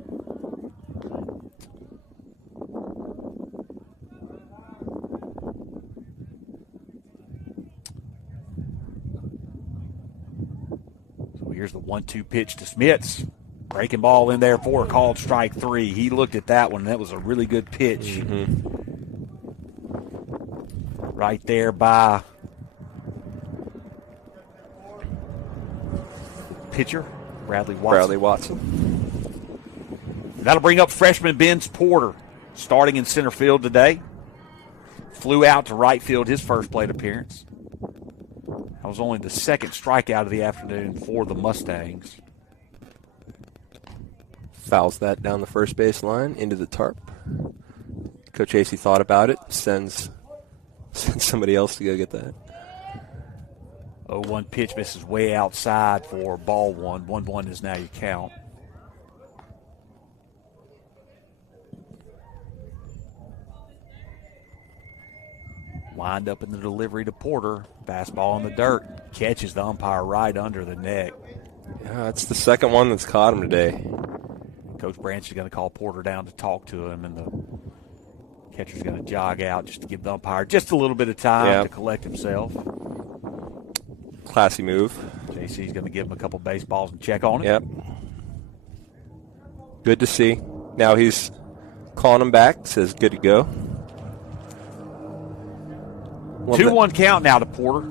So here's the 1-2 pitch to Smits. Breaking ball in there for a called strike 3. He looked at that one, and that was a really good pitch. Mm-hmm. Right there by pitcher, Bradley Watson. That'll bring up freshman Ben Porter, starting in center field today. Flew out to right field his first plate appearance. That was only the second strikeout of the afternoon for the Mustangs. Fouls that down the first base line into the tarp. Coach Acey thought about it, sends somebody else to go get that. 0-1 pitch misses way outside for ball 1. 1-1 is now your count. Lined up in the delivery to Porter. Fastball in the dirt. Catches the umpire right under the neck. Yeah, that's the second one that's caught him today. Coach Branch is going to call Porter down to talk to him, and the catcher's going to jog out just to give the umpire just a little bit of time to collect himself. Classy move. JC's going to give him a couple baseballs and check on it. Yep. Good to see. Now he's calling him back. Says good to go. 2-1 count now to Porter.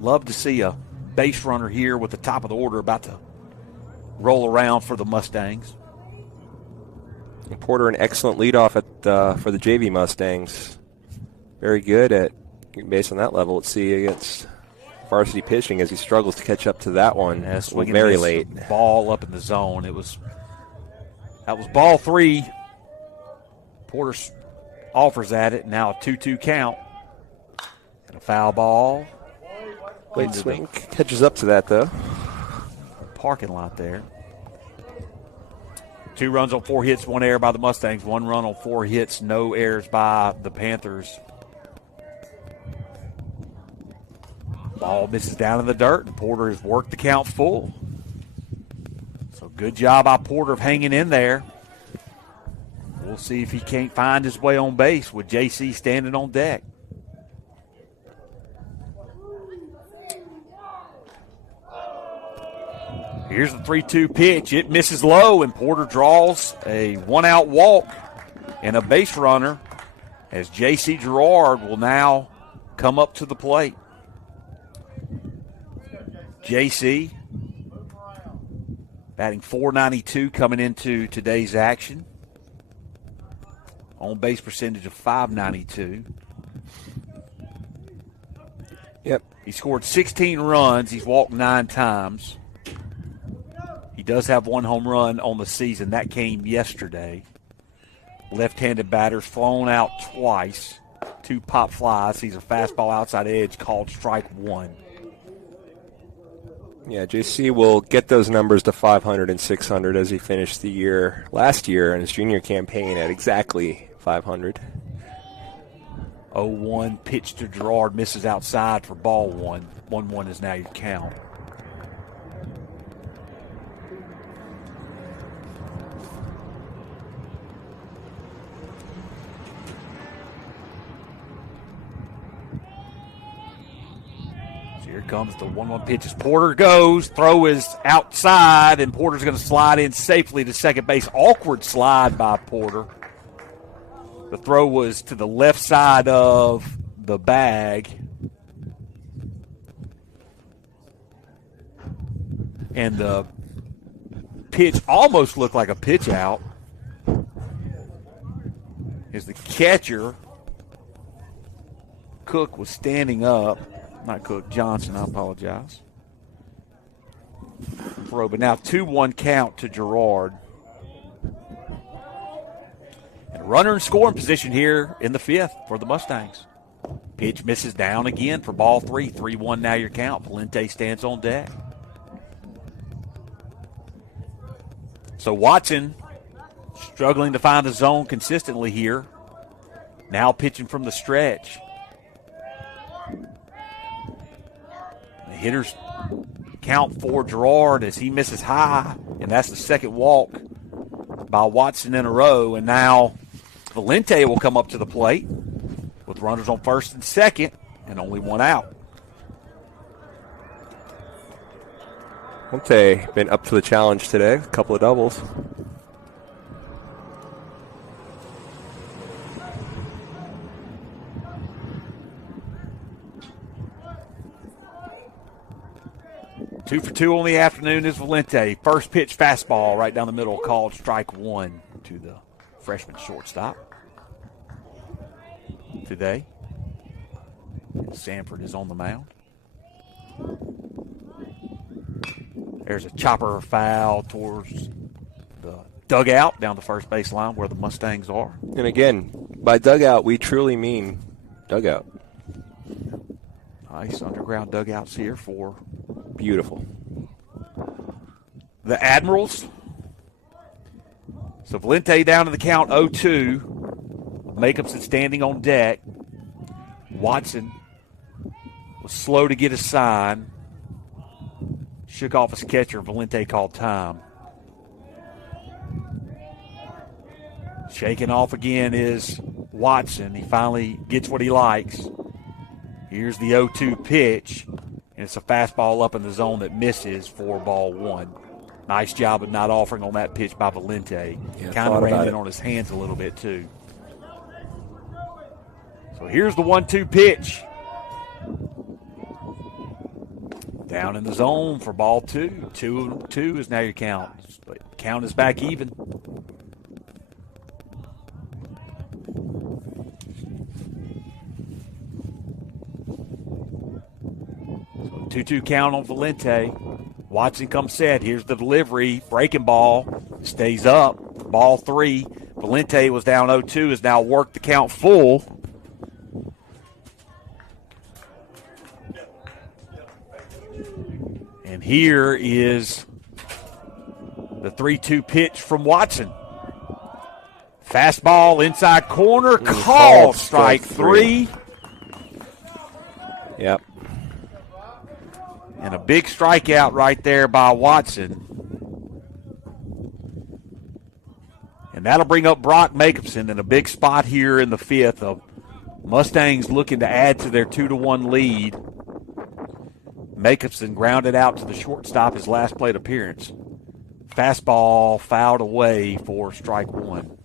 Love to see a base runner here with the top of the order about to roll around for the Mustangs. Porter, an excellent leadoff for the JV Mustangs. Very good at based on that level. Let's see against varsity pitching as he struggles to catch up to that one. Very late. Ball up in the zone. That was ball 3. Porter offers at it. Now a 2-2 count. And a foul ball. Late swing. Catches up to that, though. Parking lot there. 2 runs on 4 hits, 1 error by the Mustangs. 1 run on 4 hits, no errors by the Panthers. Ball misses down in the dirt, and Porter has worked the count full. So good job by Porter of hanging in there. We'll see if he can't find his way on base with JC standing on deck. Here's the 3-2 pitch. It misses low, and Porter draws a 1-out walk and a base runner as J.C. Girard will now come up to the plate. J.C. batting .492 coming into today's action. On base percentage of .592. Yep. He scored 16 runs. He's walked 9 times. He does have 1 home run on the season. That came yesterday. Left-handed batters flown out twice. 2 pop flies. He's a fastball outside edge called strike 1. Yeah, JC will get those numbers to 500 and 600 as he finished the year last year in his junior campaign at exactly 500. 0-1 pitch to Girard, misses outside for ball 1. 1-1 is now your count. Here comes the 1-1 pitch as Porter goes. Throw is outside, and Porter's going to slide in safely to second base. Awkward slide by Porter. The throw was to the left side of the bag. And the pitch almost looked like a pitch out. As the catcher, Cook, was standing up. Not Cook, Johnson, I apologize. Throw, but now 2-1 count to Girard. And runner in scoring position here in the 5th for the Mustangs. Pitch misses down again for ball 3. 3-1 now your count. Valente stands on deck. So Watson struggling to find the zone consistently here. Now pitching from the stretch. Hitters count for Girard as he misses high, and that's the second walk by Watson in a row. And now Valente will come up to the plate with runners on first and second and only 1 out. Valente been up to the challenge today, a couple of doubles. Two for 2 on the afternoon is Valente. First pitch fastball right down the middle called strike 1 to the freshman shortstop today. Sanford is on the mound. There's a chopper foul towards the dugout down the first baseline where the Mustangs are. And again, by dugout, we truly mean dugout. Nice underground dugouts here for beautiful. The Admirals. So Valente down to the count 0-2. Makeups is standing on deck. Watson was slow to get a sign. Shook off his catcher. Valente called time. Shaking off again is Watson. He finally gets what he likes. Here's the 0-2 pitch, and it's a fastball up in the zone that misses for ball one. Nice job of not offering on that pitch by Valente. Yeah, kind of ran in on his hands a little bit, too. So here's the 1-2 pitch. Down in the zone for ball two. 2-2 is now your count. But count is back even. So 2-2 count on Valente. Watson comes set. Here's the delivery. Breaking ball. Stays up. Ball three. Valente was down 0-2. Has now worked the count full. And here is the 3-2 pitch from Watson. Fastball inside corner. Called strike three. Yep. And a big strikeout right there by Watson. And that'll bring up Brock Jacobson in a big spot here in the fifth. Of Mustangs looking to add to their 2-1 lead. Jacobson grounded out to the shortstop his last plate appearance. Fastball fouled away for strike one.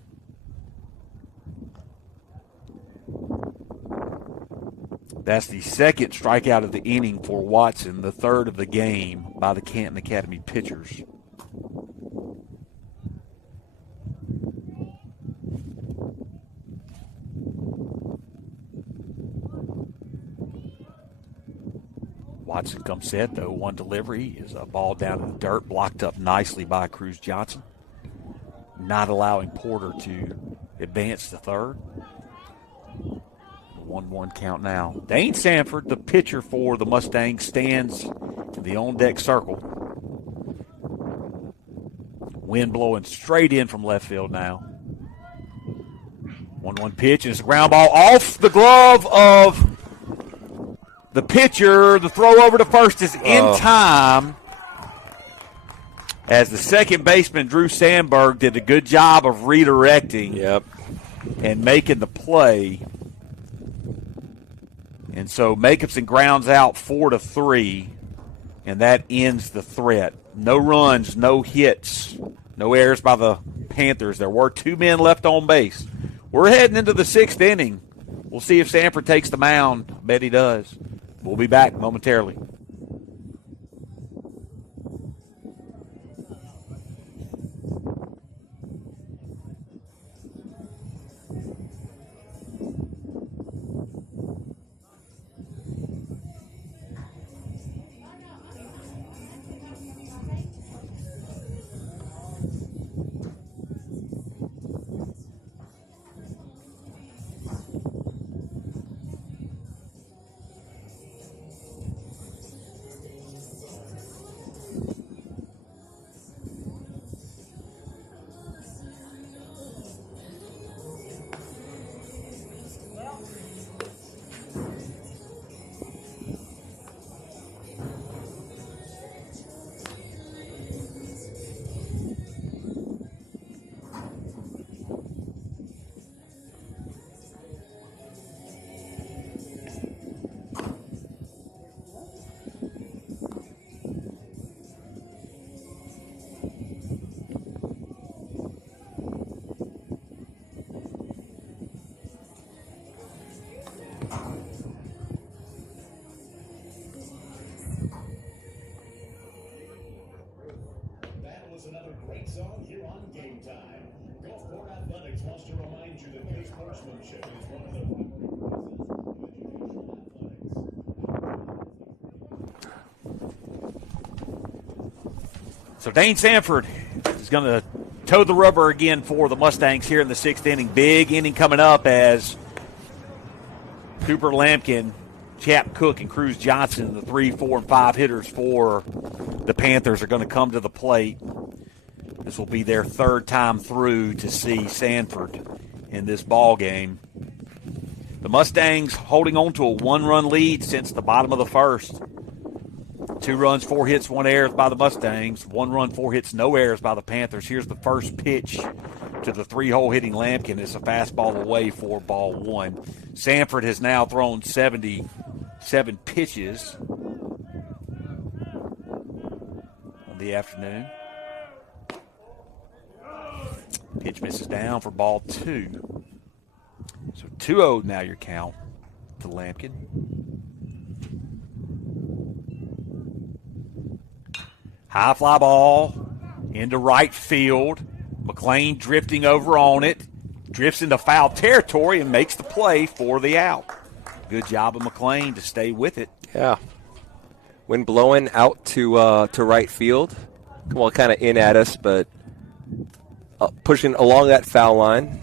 That's the second strikeout of the inning for Watson, the third of the game by the Canton Academy pitchers. Watson comes set, though. One delivery is a ball down in the dirt, blocked up nicely by Cruz Johnson, not allowing Porter to advance to third. 1-1 count now. Dane Sanford, the pitcher for the Mustangs, stands in the on-deck circle. Wind blowing straight in from left field now. 1-1 pitch, and it's a ground ball off the glove of the pitcher. The throw over to first is in time, as the second baseman, Drew Sandberg, did a good job of redirecting and making the play. And so Jacobson grounds out 4-3, and that ends the threat. No runs, no hits, no errors by the Panthers. There were two men left on base. We're heading into the sixth inning. We'll see if Sanford takes the mound. I bet he does. We'll be back momentarily. Another great song here on Game Time. Golf Court Athletics wants to remind you that good sportsmanship is one of the So Dane Sanford is going to toe the rubber again for the Mustangs here in the sixth inning. Big inning coming up as Cooper Lampkin, Chap Cook, and Cruz Johnson, the 3, 4, and 5 hitters for the Panthers, are going to come to the plate. This will be their third time through to see Sanford in this ball game. The Mustangs holding on to a 1-run lead since the bottom of the first. 2 runs, 4 hits, 1 error by the Mustangs. 1 run, 4 hits, no errors by the Panthers. Here's the first pitch to the 3-hole hitting Lampkin. It's a fastball away for ball 1. Sanford has now thrown 77 pitches on the afternoon. Pitch misses down for ball 2. So 2-0 now your count to Lampkin. High fly ball into right field. McLean drifting over on it. Drifts into foul territory and makes the play for the out. Good job of McLean to stay with it. Yeah. Wind blowing out to right field. Well, kind of in at us, but pushing along that foul line.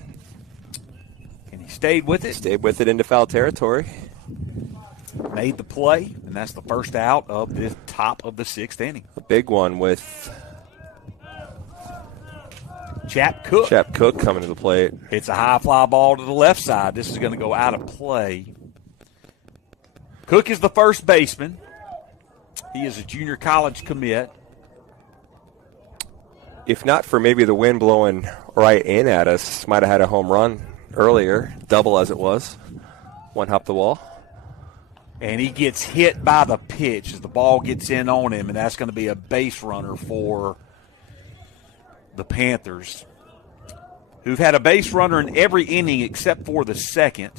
And he stayed with it. Stayed with it into foul territory. Made the play, and that's the first out of the top of the 6th inning. A big one with Chap Cook coming to the plate. It's a high fly ball to the left side. This is going to go out of play. Cook is the first baseman. He is a junior college commit. If not for maybe the wind blowing right in at us, might have had a home run earlier, double as it was. One hop the wall. And he gets hit by the pitch as the ball gets in on him, and that's going to be a base runner for the Panthers, who've had a base runner in every inning except for the second.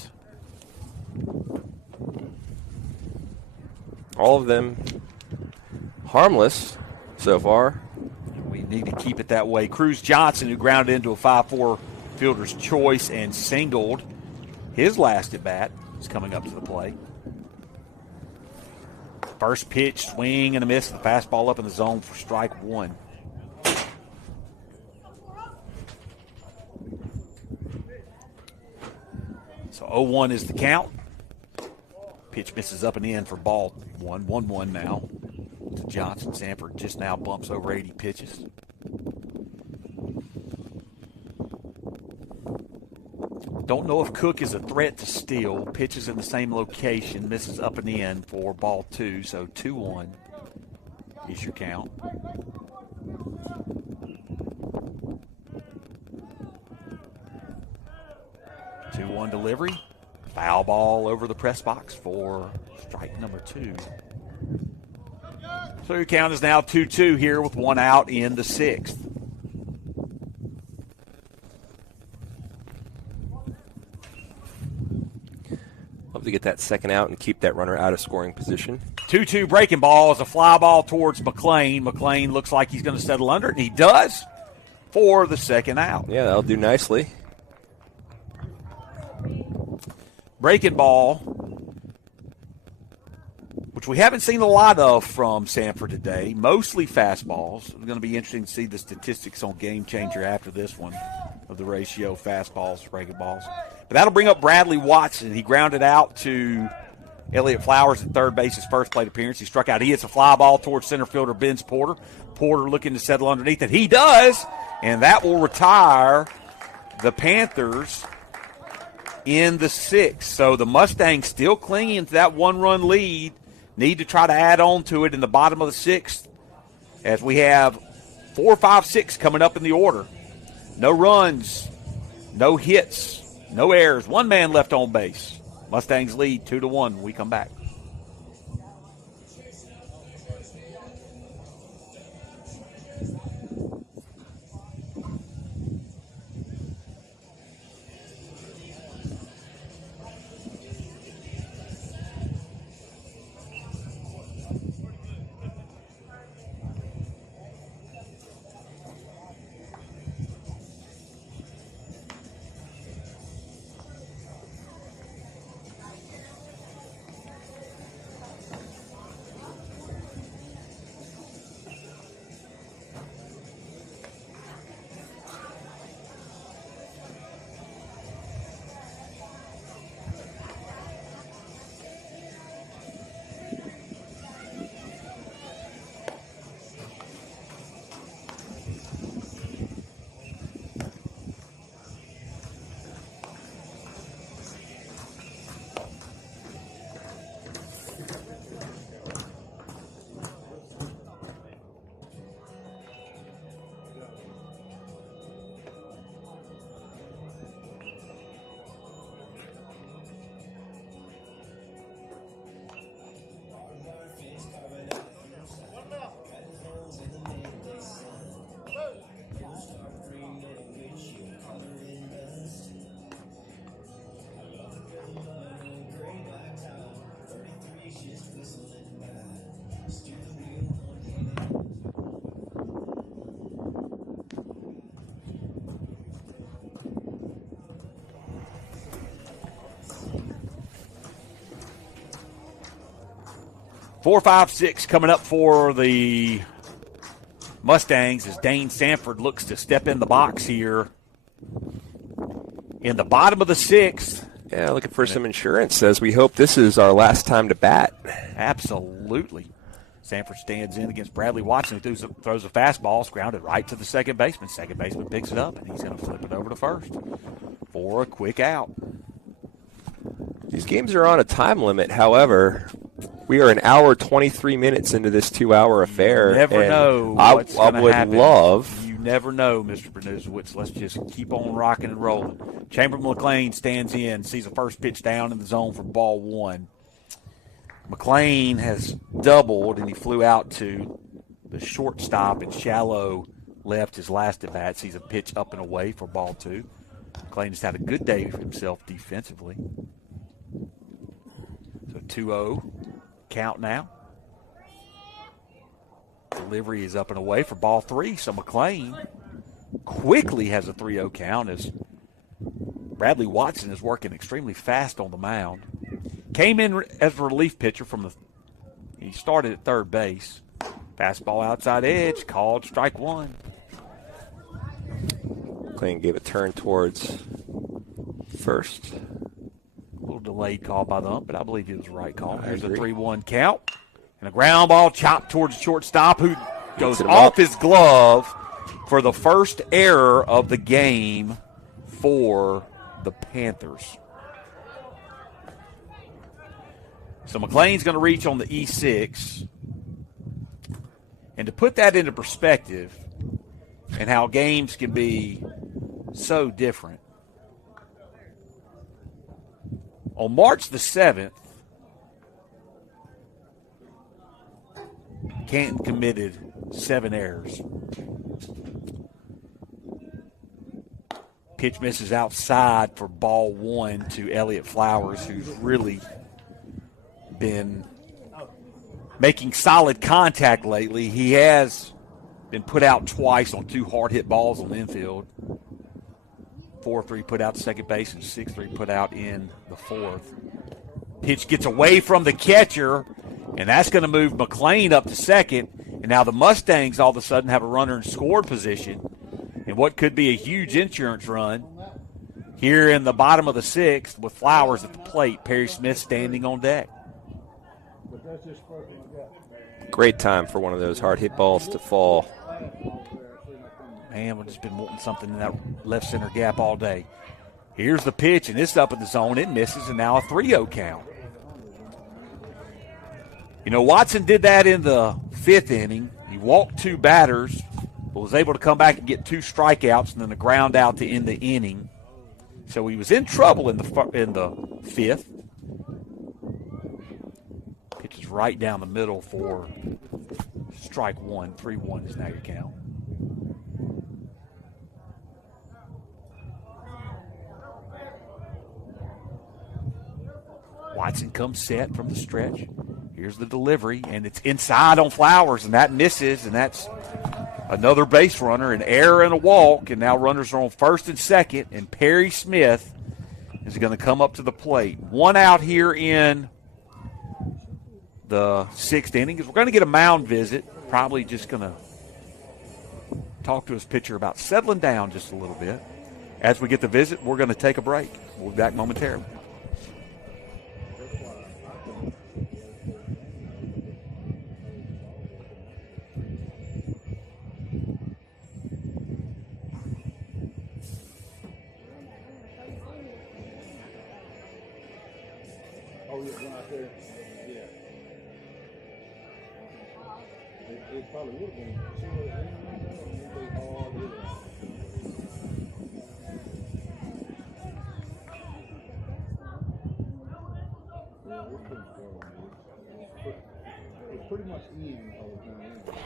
All of them harmless so far. We need to keep it that way. Cruz Johnson, who grounded into a 5-4 fielder's choice and singled his last at bat, is coming up to the plate. First pitch, swing and a miss. The fastball up in the zone for strike 1. So 0-1 is the count. Pitch misses up and in for ball 1. 1-1 now to Johnson. Sanford just now bumps over 80 pitches. Don't know if Cook is a threat to steal. Pitches in the same location. Misses up and in for ball 2. So 2-1 is your count. Two-one delivery. Foul ball over the press box for strike number 2. So your count is now 2-2 here with 1 out in the 6th. Love to get that second out and keep that runner out of scoring position. 2-2 breaking ball is a fly ball towards McLean. McLean looks like he's going to settle under it, and he does for the second out. Yeah, that'll do nicely. Breaking ball, which we haven't seen a lot of from Sanford today, mostly fastballs. It's going to be interesting to see the statistics on Game Changer after this one of the ratio fastballs to breaking balls. But that'll bring up Bradley Watson. He grounded out to Elliott Flowers at third base, his first plate appearance. He struck out. He hits a fly ball towards center fielder Ben's Porter. Porter looking to settle underneath it. He does, and that will retire the Panthers in the 6th. So the Mustangs still clinging to that 1-run lead. Need to try to add on to it in the bottom of the 6th as we have 4, 5, 6 coming up in the order. No runs, no hits, no errors. 1 man left on base. Mustangs lead 2-1 when we come back. 4, 5, 6 coming up for the Mustangs as Dane Sanford looks to step in the box here in the bottom of the 6th. Yeah, looking for some insurance. Says we hope this is our last time to bat. Absolutely. Sanford stands in against Bradley Watson, who throws a fastball. It's grounded right to the second baseman. Second baseman picks it up, and he's going to flip it over to first for a quick out. These games are on a time limit. However, we are an hour, 23 minutes into this 2-hour affair. You never know what's going to happen. You never know, Mr. Bernusewitz. Let's just keep on rocking and rolling. Chamberlain McLean stands in, sees the first pitch down in the zone for ball 1. McLean has doubled, and he flew out to the shortstop and shallow left his last at bat. Sees a pitch up and away for ball 2. McLean has had a good day for himself defensively. So 2-0 count now. Delivery is up and away for ball 3. So McLean quickly has a 3-0 count as Bradley Watson is working extremely fast on the mound. Came in as a relief pitcher he started at third base. Fastball outside edge, called strike 1. McLean gave a turn towards first. A little delayed call by the ump, but I believe it was the right call. There's a 3-1 count. And a ground ball chopped towards the shortstop, who goes off his glove for the first error of the game for the Panthers. So McLean's going to reach on the E6. And to put that into perspective and how games can be so different, on March the 7th, Canton committed 7 errors. Pitch misses outside for ball 1 to Elliott Flowers, who's really been making solid contact lately. He has been put out twice on 2 hard-hit balls on the infield. 4-3 put out to second base and 6-3 put out in the 4th. Pitch gets away from the catcher, and that's going to move McLean up to second. And now the Mustangs all of a sudden have a runner in scored position in what could be a huge insurance run here in the bottom of the 6th with Flowers at the plate. Perry Smith standing on deck. Great time for one of those hard hit balls to fall. Man, we've just been wanting something in that left center gap all day. Here's the pitch, and it's up in the zone. It misses, and now a 3-0 count. You know, Watson did that in the 5th inning. He walked 2 batters, but was able to come back and get 2 strikeouts and then a ground out to end the inning. So he was in trouble in the 5th. Pitches right down the middle for strike 1. 3-1 is now your count. Watson comes set from the stretch. Here's the delivery, and it's inside on Flowers, and that misses, and that's another base runner, an error and a walk, and now runners are on first and second, and Perry Smith is going to come up to the plate. 1 out here in the 6th inning. We're going to get a mound visit, probably just going to talk to his pitcher about settling down just a little bit. As we get the visit, we're going to take a break. We'll be back momentarily.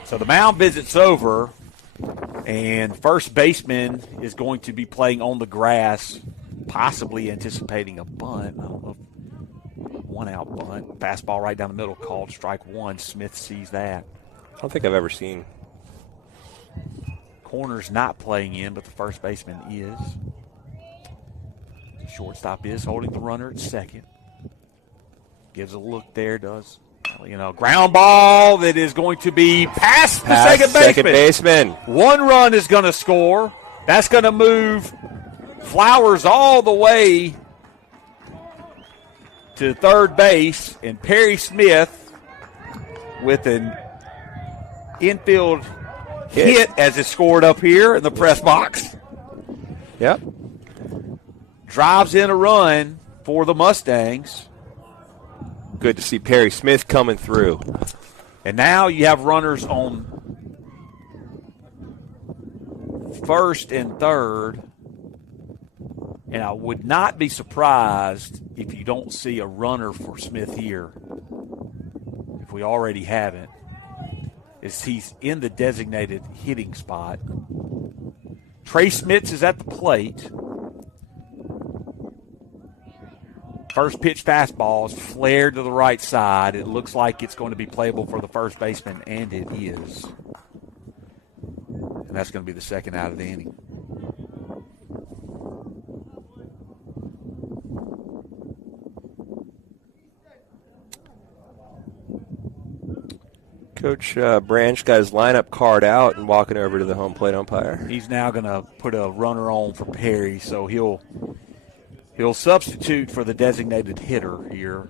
So the mound visit's over, and first baseman is going to be playing on the grass, possibly anticipating a bunt. I don't know if 1-out bunt. Fastball right down the middle called strike 1. Smith sees that. I don't think I've ever seen. Corner's not playing in, but the first baseman is. The shortstop is holding the runner at second. Gives a look there, does Ground ball that is going to be past the second baseman. One run is going to score. That's going to move Flowers all the way to third base, and Perry Smith with an infield hit as it's scored up here in the press box. Yep. Drives in a run for the Mustangs. Good to see Perry Smith coming through. And now you have runners on first and third. And I would not be surprised if you don't see a runner for Smith here, if we already haven't, as he's in the designated hitting spot. Trey Smits is at the plate. First pitch fastball is flared to the right side. It looks like it's going to be playable for the first baseman, and it is. And that's going to be the second out of the inning. Coach Branch got his lineup card out and walking over to the home plate umpire. He's now going to put a runner on for Perry, so he'll substitute for the designated hitter here.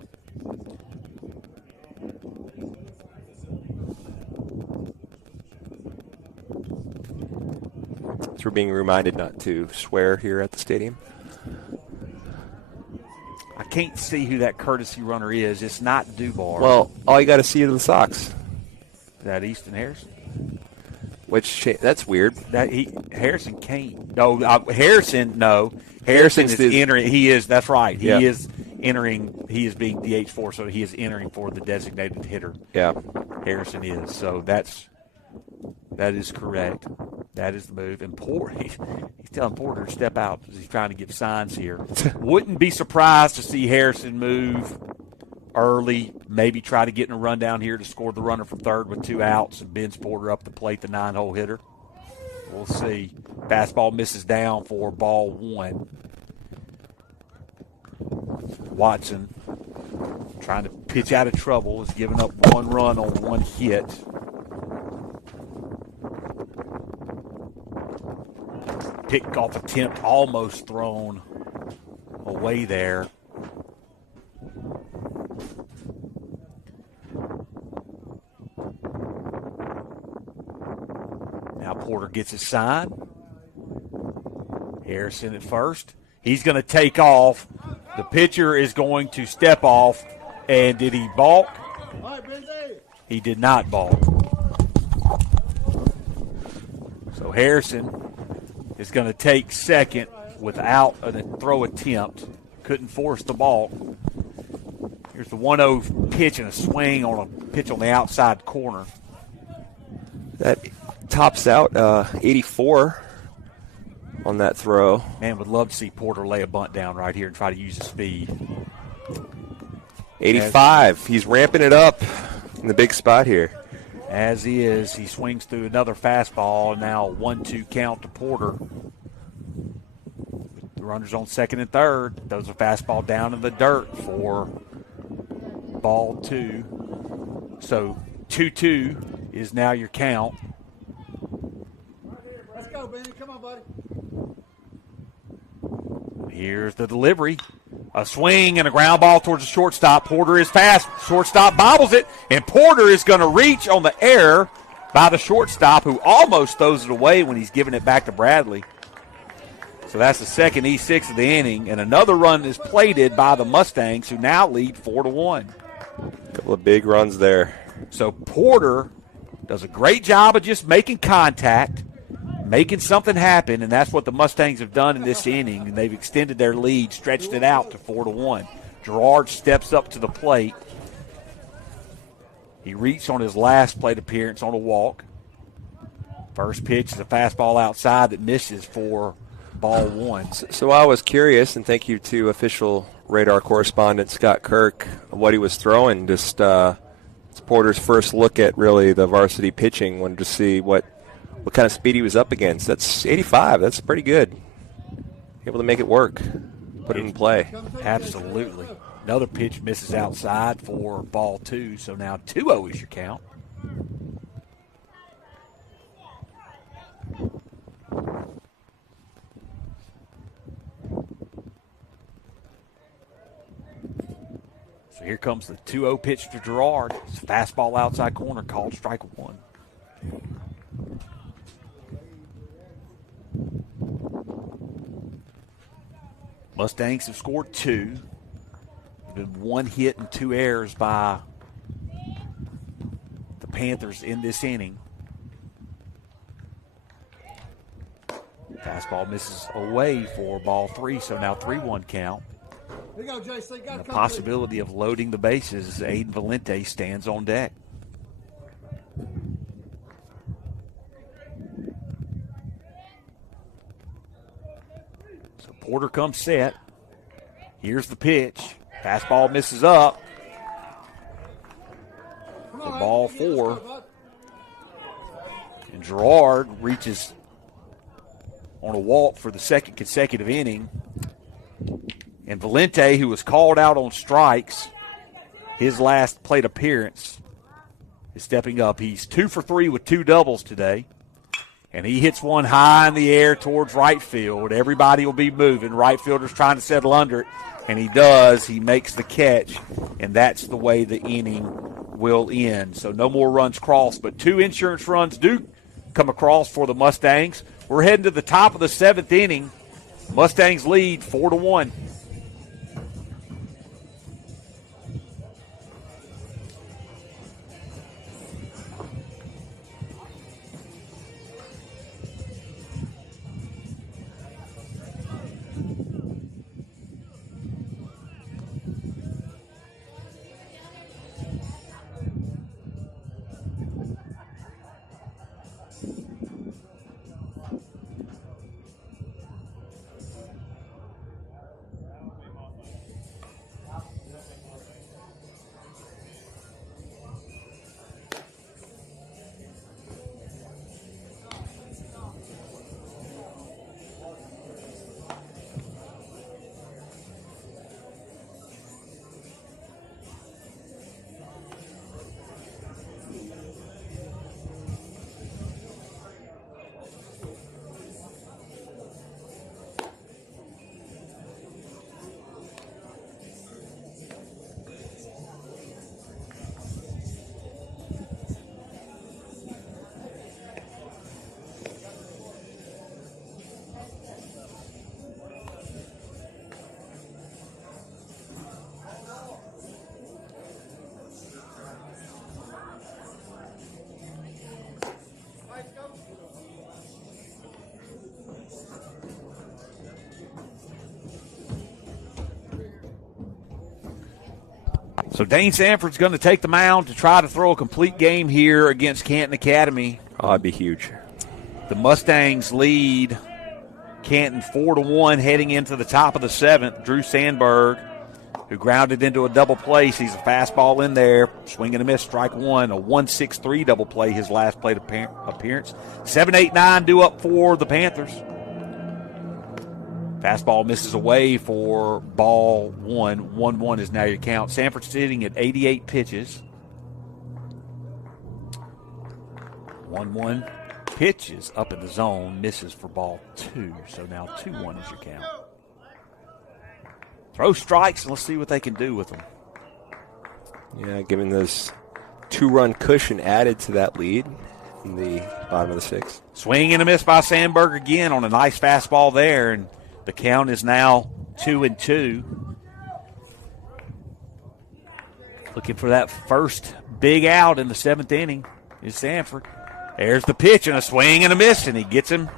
So we're being reminded not to swear here at the stadium. I can't see who that courtesy runner is. It's not Dubar. Well, all you got to see are the socks. Is that Easton Harrison? That's weird. Harrison can't. No, Harrison. No, Harrison is entering. He is. That's right. He is entering. He is being DH4, so he is entering for the designated hitter. Yeah, Harrison is. So that is correct. That is the move. And he's telling Porter to step out because he's trying to give signs here. Wouldn't be surprised to see Harrison move early, maybe try to get in a run down here to score the runner from third with 2 outs, and Ben Porter up the plate, the 9-hole hitter. We'll see. Fastball misses down for ball 1. Watson, trying to pitch out of trouble, is giving up 1 run on 1 hit. Pick-off attempt almost thrown away there. Now Porter gets his sign. Harrison at first. He's going to take off. The pitcher is going to step off. And did he balk? He did not balk. So Harrison is going to take second without a throw attempt. Couldn't force the balk. Here's the 1-0 pitch and a swing on a pitch on the outside corner. That tops out 84 on that throw. Man, would love to see Porter lay a bunt down right here and try to use his speed. 85. He's ramping it up in the big spot here. As he is, he swings through another fastball, and now a 1-2 count to Porter. The runners on second and third. Those are fastball down in the dirt for ball 2. So 2-2 is now your count. Let's go, Benny. Come on, buddy. Here's the delivery. A swing and a ground ball towards the shortstop. Porter is fast. Shortstop bobbles it, and Porter is going to reach on the air by the shortstop, who almost throws it away when he's giving it back to Bradley. So that's the second E6 of the inning, and another run is plated by the Mustangs, who now lead 4-1. A couple of big runs there. So Porter does a great job of just making contact, making something happen, and that's what the Mustangs have done in this inning, and they've extended their lead, stretched it out to 4-1. Gerard steps up to the plate. He reached on his last plate appearance on a walk. First pitch is a fastball outside that misses for ball 1. So I was curious, and thank you to official radar correspondent Scott Kirk, what he was throwing. Just it's Porter's first look at really the varsity pitching. Wanted to see what kind of speed he was up against. That's 85. That's pretty good. Able to make it work. Put it in play. Absolutely. Another pitch misses outside for ball 2, so now 2-0 is your count. So here comes the 2-0 pitch to Gerard. It's a fastball outside corner, called strike 1. Mustangs have scored 2. Been 1 hit and 2 errors by the Panthers in this inning. Fastball misses away for ball 3, so now 3-1 count. Here you go, JC. And the possibility of loading the bases, Aiden Valente stands on deck. So Porter comes set. Here's the pitch. Fastball misses up. For ball 4. And Gerard reaches on a walk for the second consecutive inning. And Valente, who was called out on strikes, his last plate appearance, is stepping up. He's 2 for 3 with 2 doubles today. And he hits one high in the air towards right field. Everybody will be moving. Right fielder's trying to settle under it. And he does. He makes the catch. And that's the way the inning will end. So no more runs crossed. But 2 insurance runs do come across for the Mustangs. We're heading to the top of the 7th inning. Mustangs lead 4-1. So Dane Sanford's going to take the mound to try to throw a complete game here against Canton Academy. Oh, that'd be huge. The Mustangs lead Canton 4-1 heading into the top of the 7th. Drew Sandberg, who grounded into a double play, sees a fastball in there, swing and a miss, strike 1, a 1-6-3 double play, his last plate appearance. 7-8-9 due up for the Panthers. Fastball misses away for ball 1. 1-1 is now your count. Sanford's sitting at 88 pitches. 1-1 pitches up in the zone, misses for ball 2. So now 2-1 is your count. Throw strikes, and let's see what they can do with them. Yeah, giving this 2-run cushion added to that lead in the bottom of the 6th. Swing and a miss by Sandberg again on a nice fastball there, and the count is now 2-2. Looking for that first big out in the 7th inning is Sanford. There's the pitch and a swing and a miss, and he gets him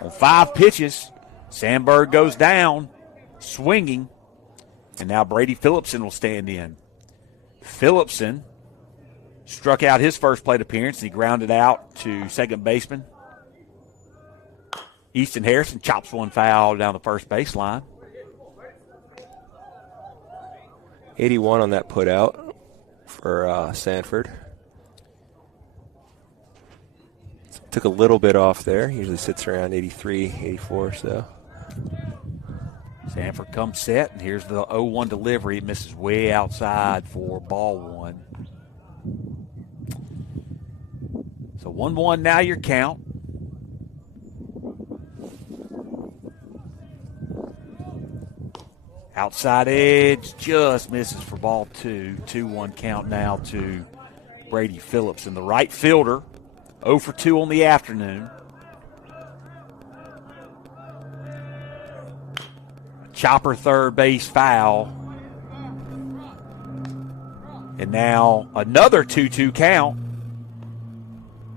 on 5 pitches. Sandberg goes down, swinging, and now Brady Phillipson will stand in. Phillipson struck out his first plate appearance, and he grounded out to second baseman. Easton Harrison chops one foul down the first baseline. 81 on that put out for Sanford. Took a little bit off there. Usually sits around 83, 84 or so. Sanford comes set, and here's the 0-1 delivery. It misses way outside for ball one. So 1-1 now your count. Outside edge just misses for ball two. 2-1 count now to Brady Phillips. And the right fielder, 0 for 2 on the afternoon. Chopper third base foul. And now another 2-2 count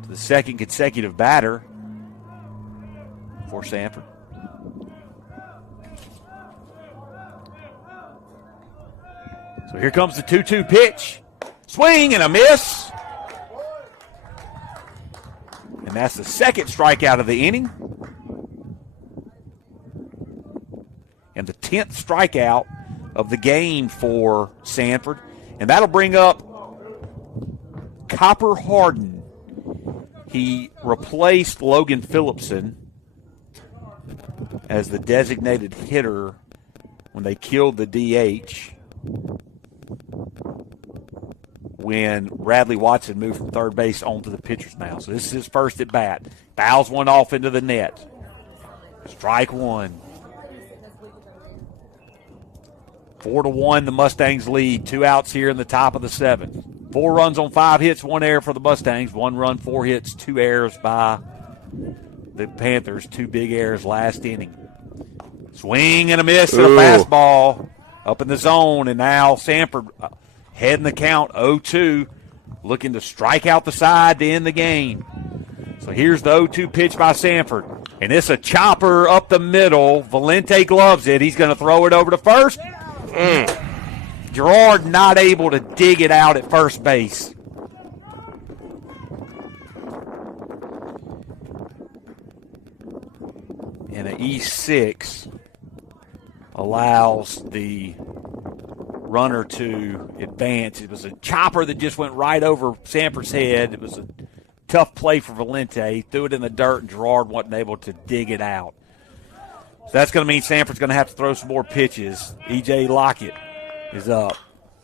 to the second consecutive batter for Sanford. So here comes the 2-2 pitch. Swing and a miss. And that's the second strikeout of the inning. And the 10th strikeout of the game for Sanford. And that'll bring up Copper Harden. He replaced Logan Phillipson as the designated hitter when they killed the DH when Radley Watson moved from third base onto the pitcher's mound. So this is his first at bat. Fouls one off into the net. Strike one. 4-1, the Mustangs lead. 2 outs here in the top of the 7th. 4 runs on 5 hits, 1 error for the Mustangs. 1 run, 4 hits, 2 errors by the Panthers. 2 big errors last inning. Swing and a miss at a fastball up in the zone, and now Sanford heading the count 0-2, looking to strike out the side to end the game. So here's the 0-2 pitch by Sanford, and it's a chopper up the middle. Valente gloves it. He's going to throw it over to first. Gerard not able to dig it out at first base. And an E6 allows the runner to advance. It was a chopper that just went right over Sanford's head. It was a tough play for Valente. He threw it in the dirt, and Gerard wasn't able to dig it out. So that's going to mean Sanford's going to have to throw some more pitches. E.J. Lockett is up.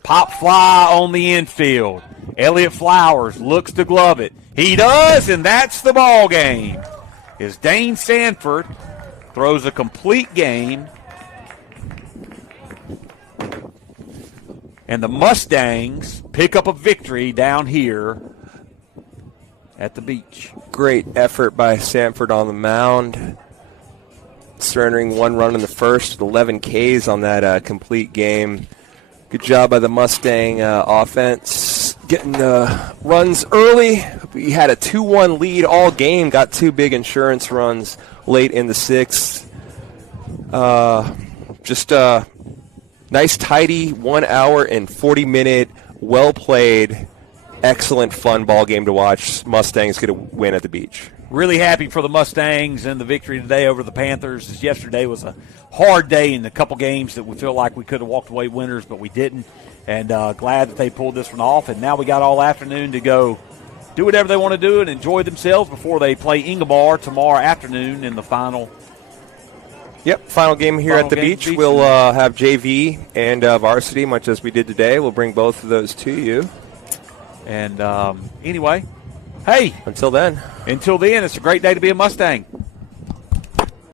Pop fly on the infield. Elliott Flowers looks to glove it. He does, and that's the ball game. As Dane Sanford throws a complete game. And the Mustangs pick up a victory down here at the beach. Great effort by Sanford on the mound. Surrendering 1 run in the first with 11 Ks on that complete game. Good job by the Mustang offense. Getting runs early. We had a 2-1 lead all game. Got 2 big insurance runs late in the 6th. Nice, tidy 1 hour and 40-minute, well-played, excellent, fun ball game to watch. Mustangs get a win at the beach. Really happy for the Mustangs and the victory today over the Panthers. As yesterday was a hard day in a couple games that we feel like we could have walked away winners, but we didn't. And glad that they pulled this one off. And now we got all afternoon to go do whatever they want to do and enjoy themselves before they play Ingomar tomorrow afternoon in the final. Yep, final game here at the beach. We'll have JV and varsity, much as we did today. We'll bring both of those to you. And anyway, hey. Until then, it's a great day to be a Mustang.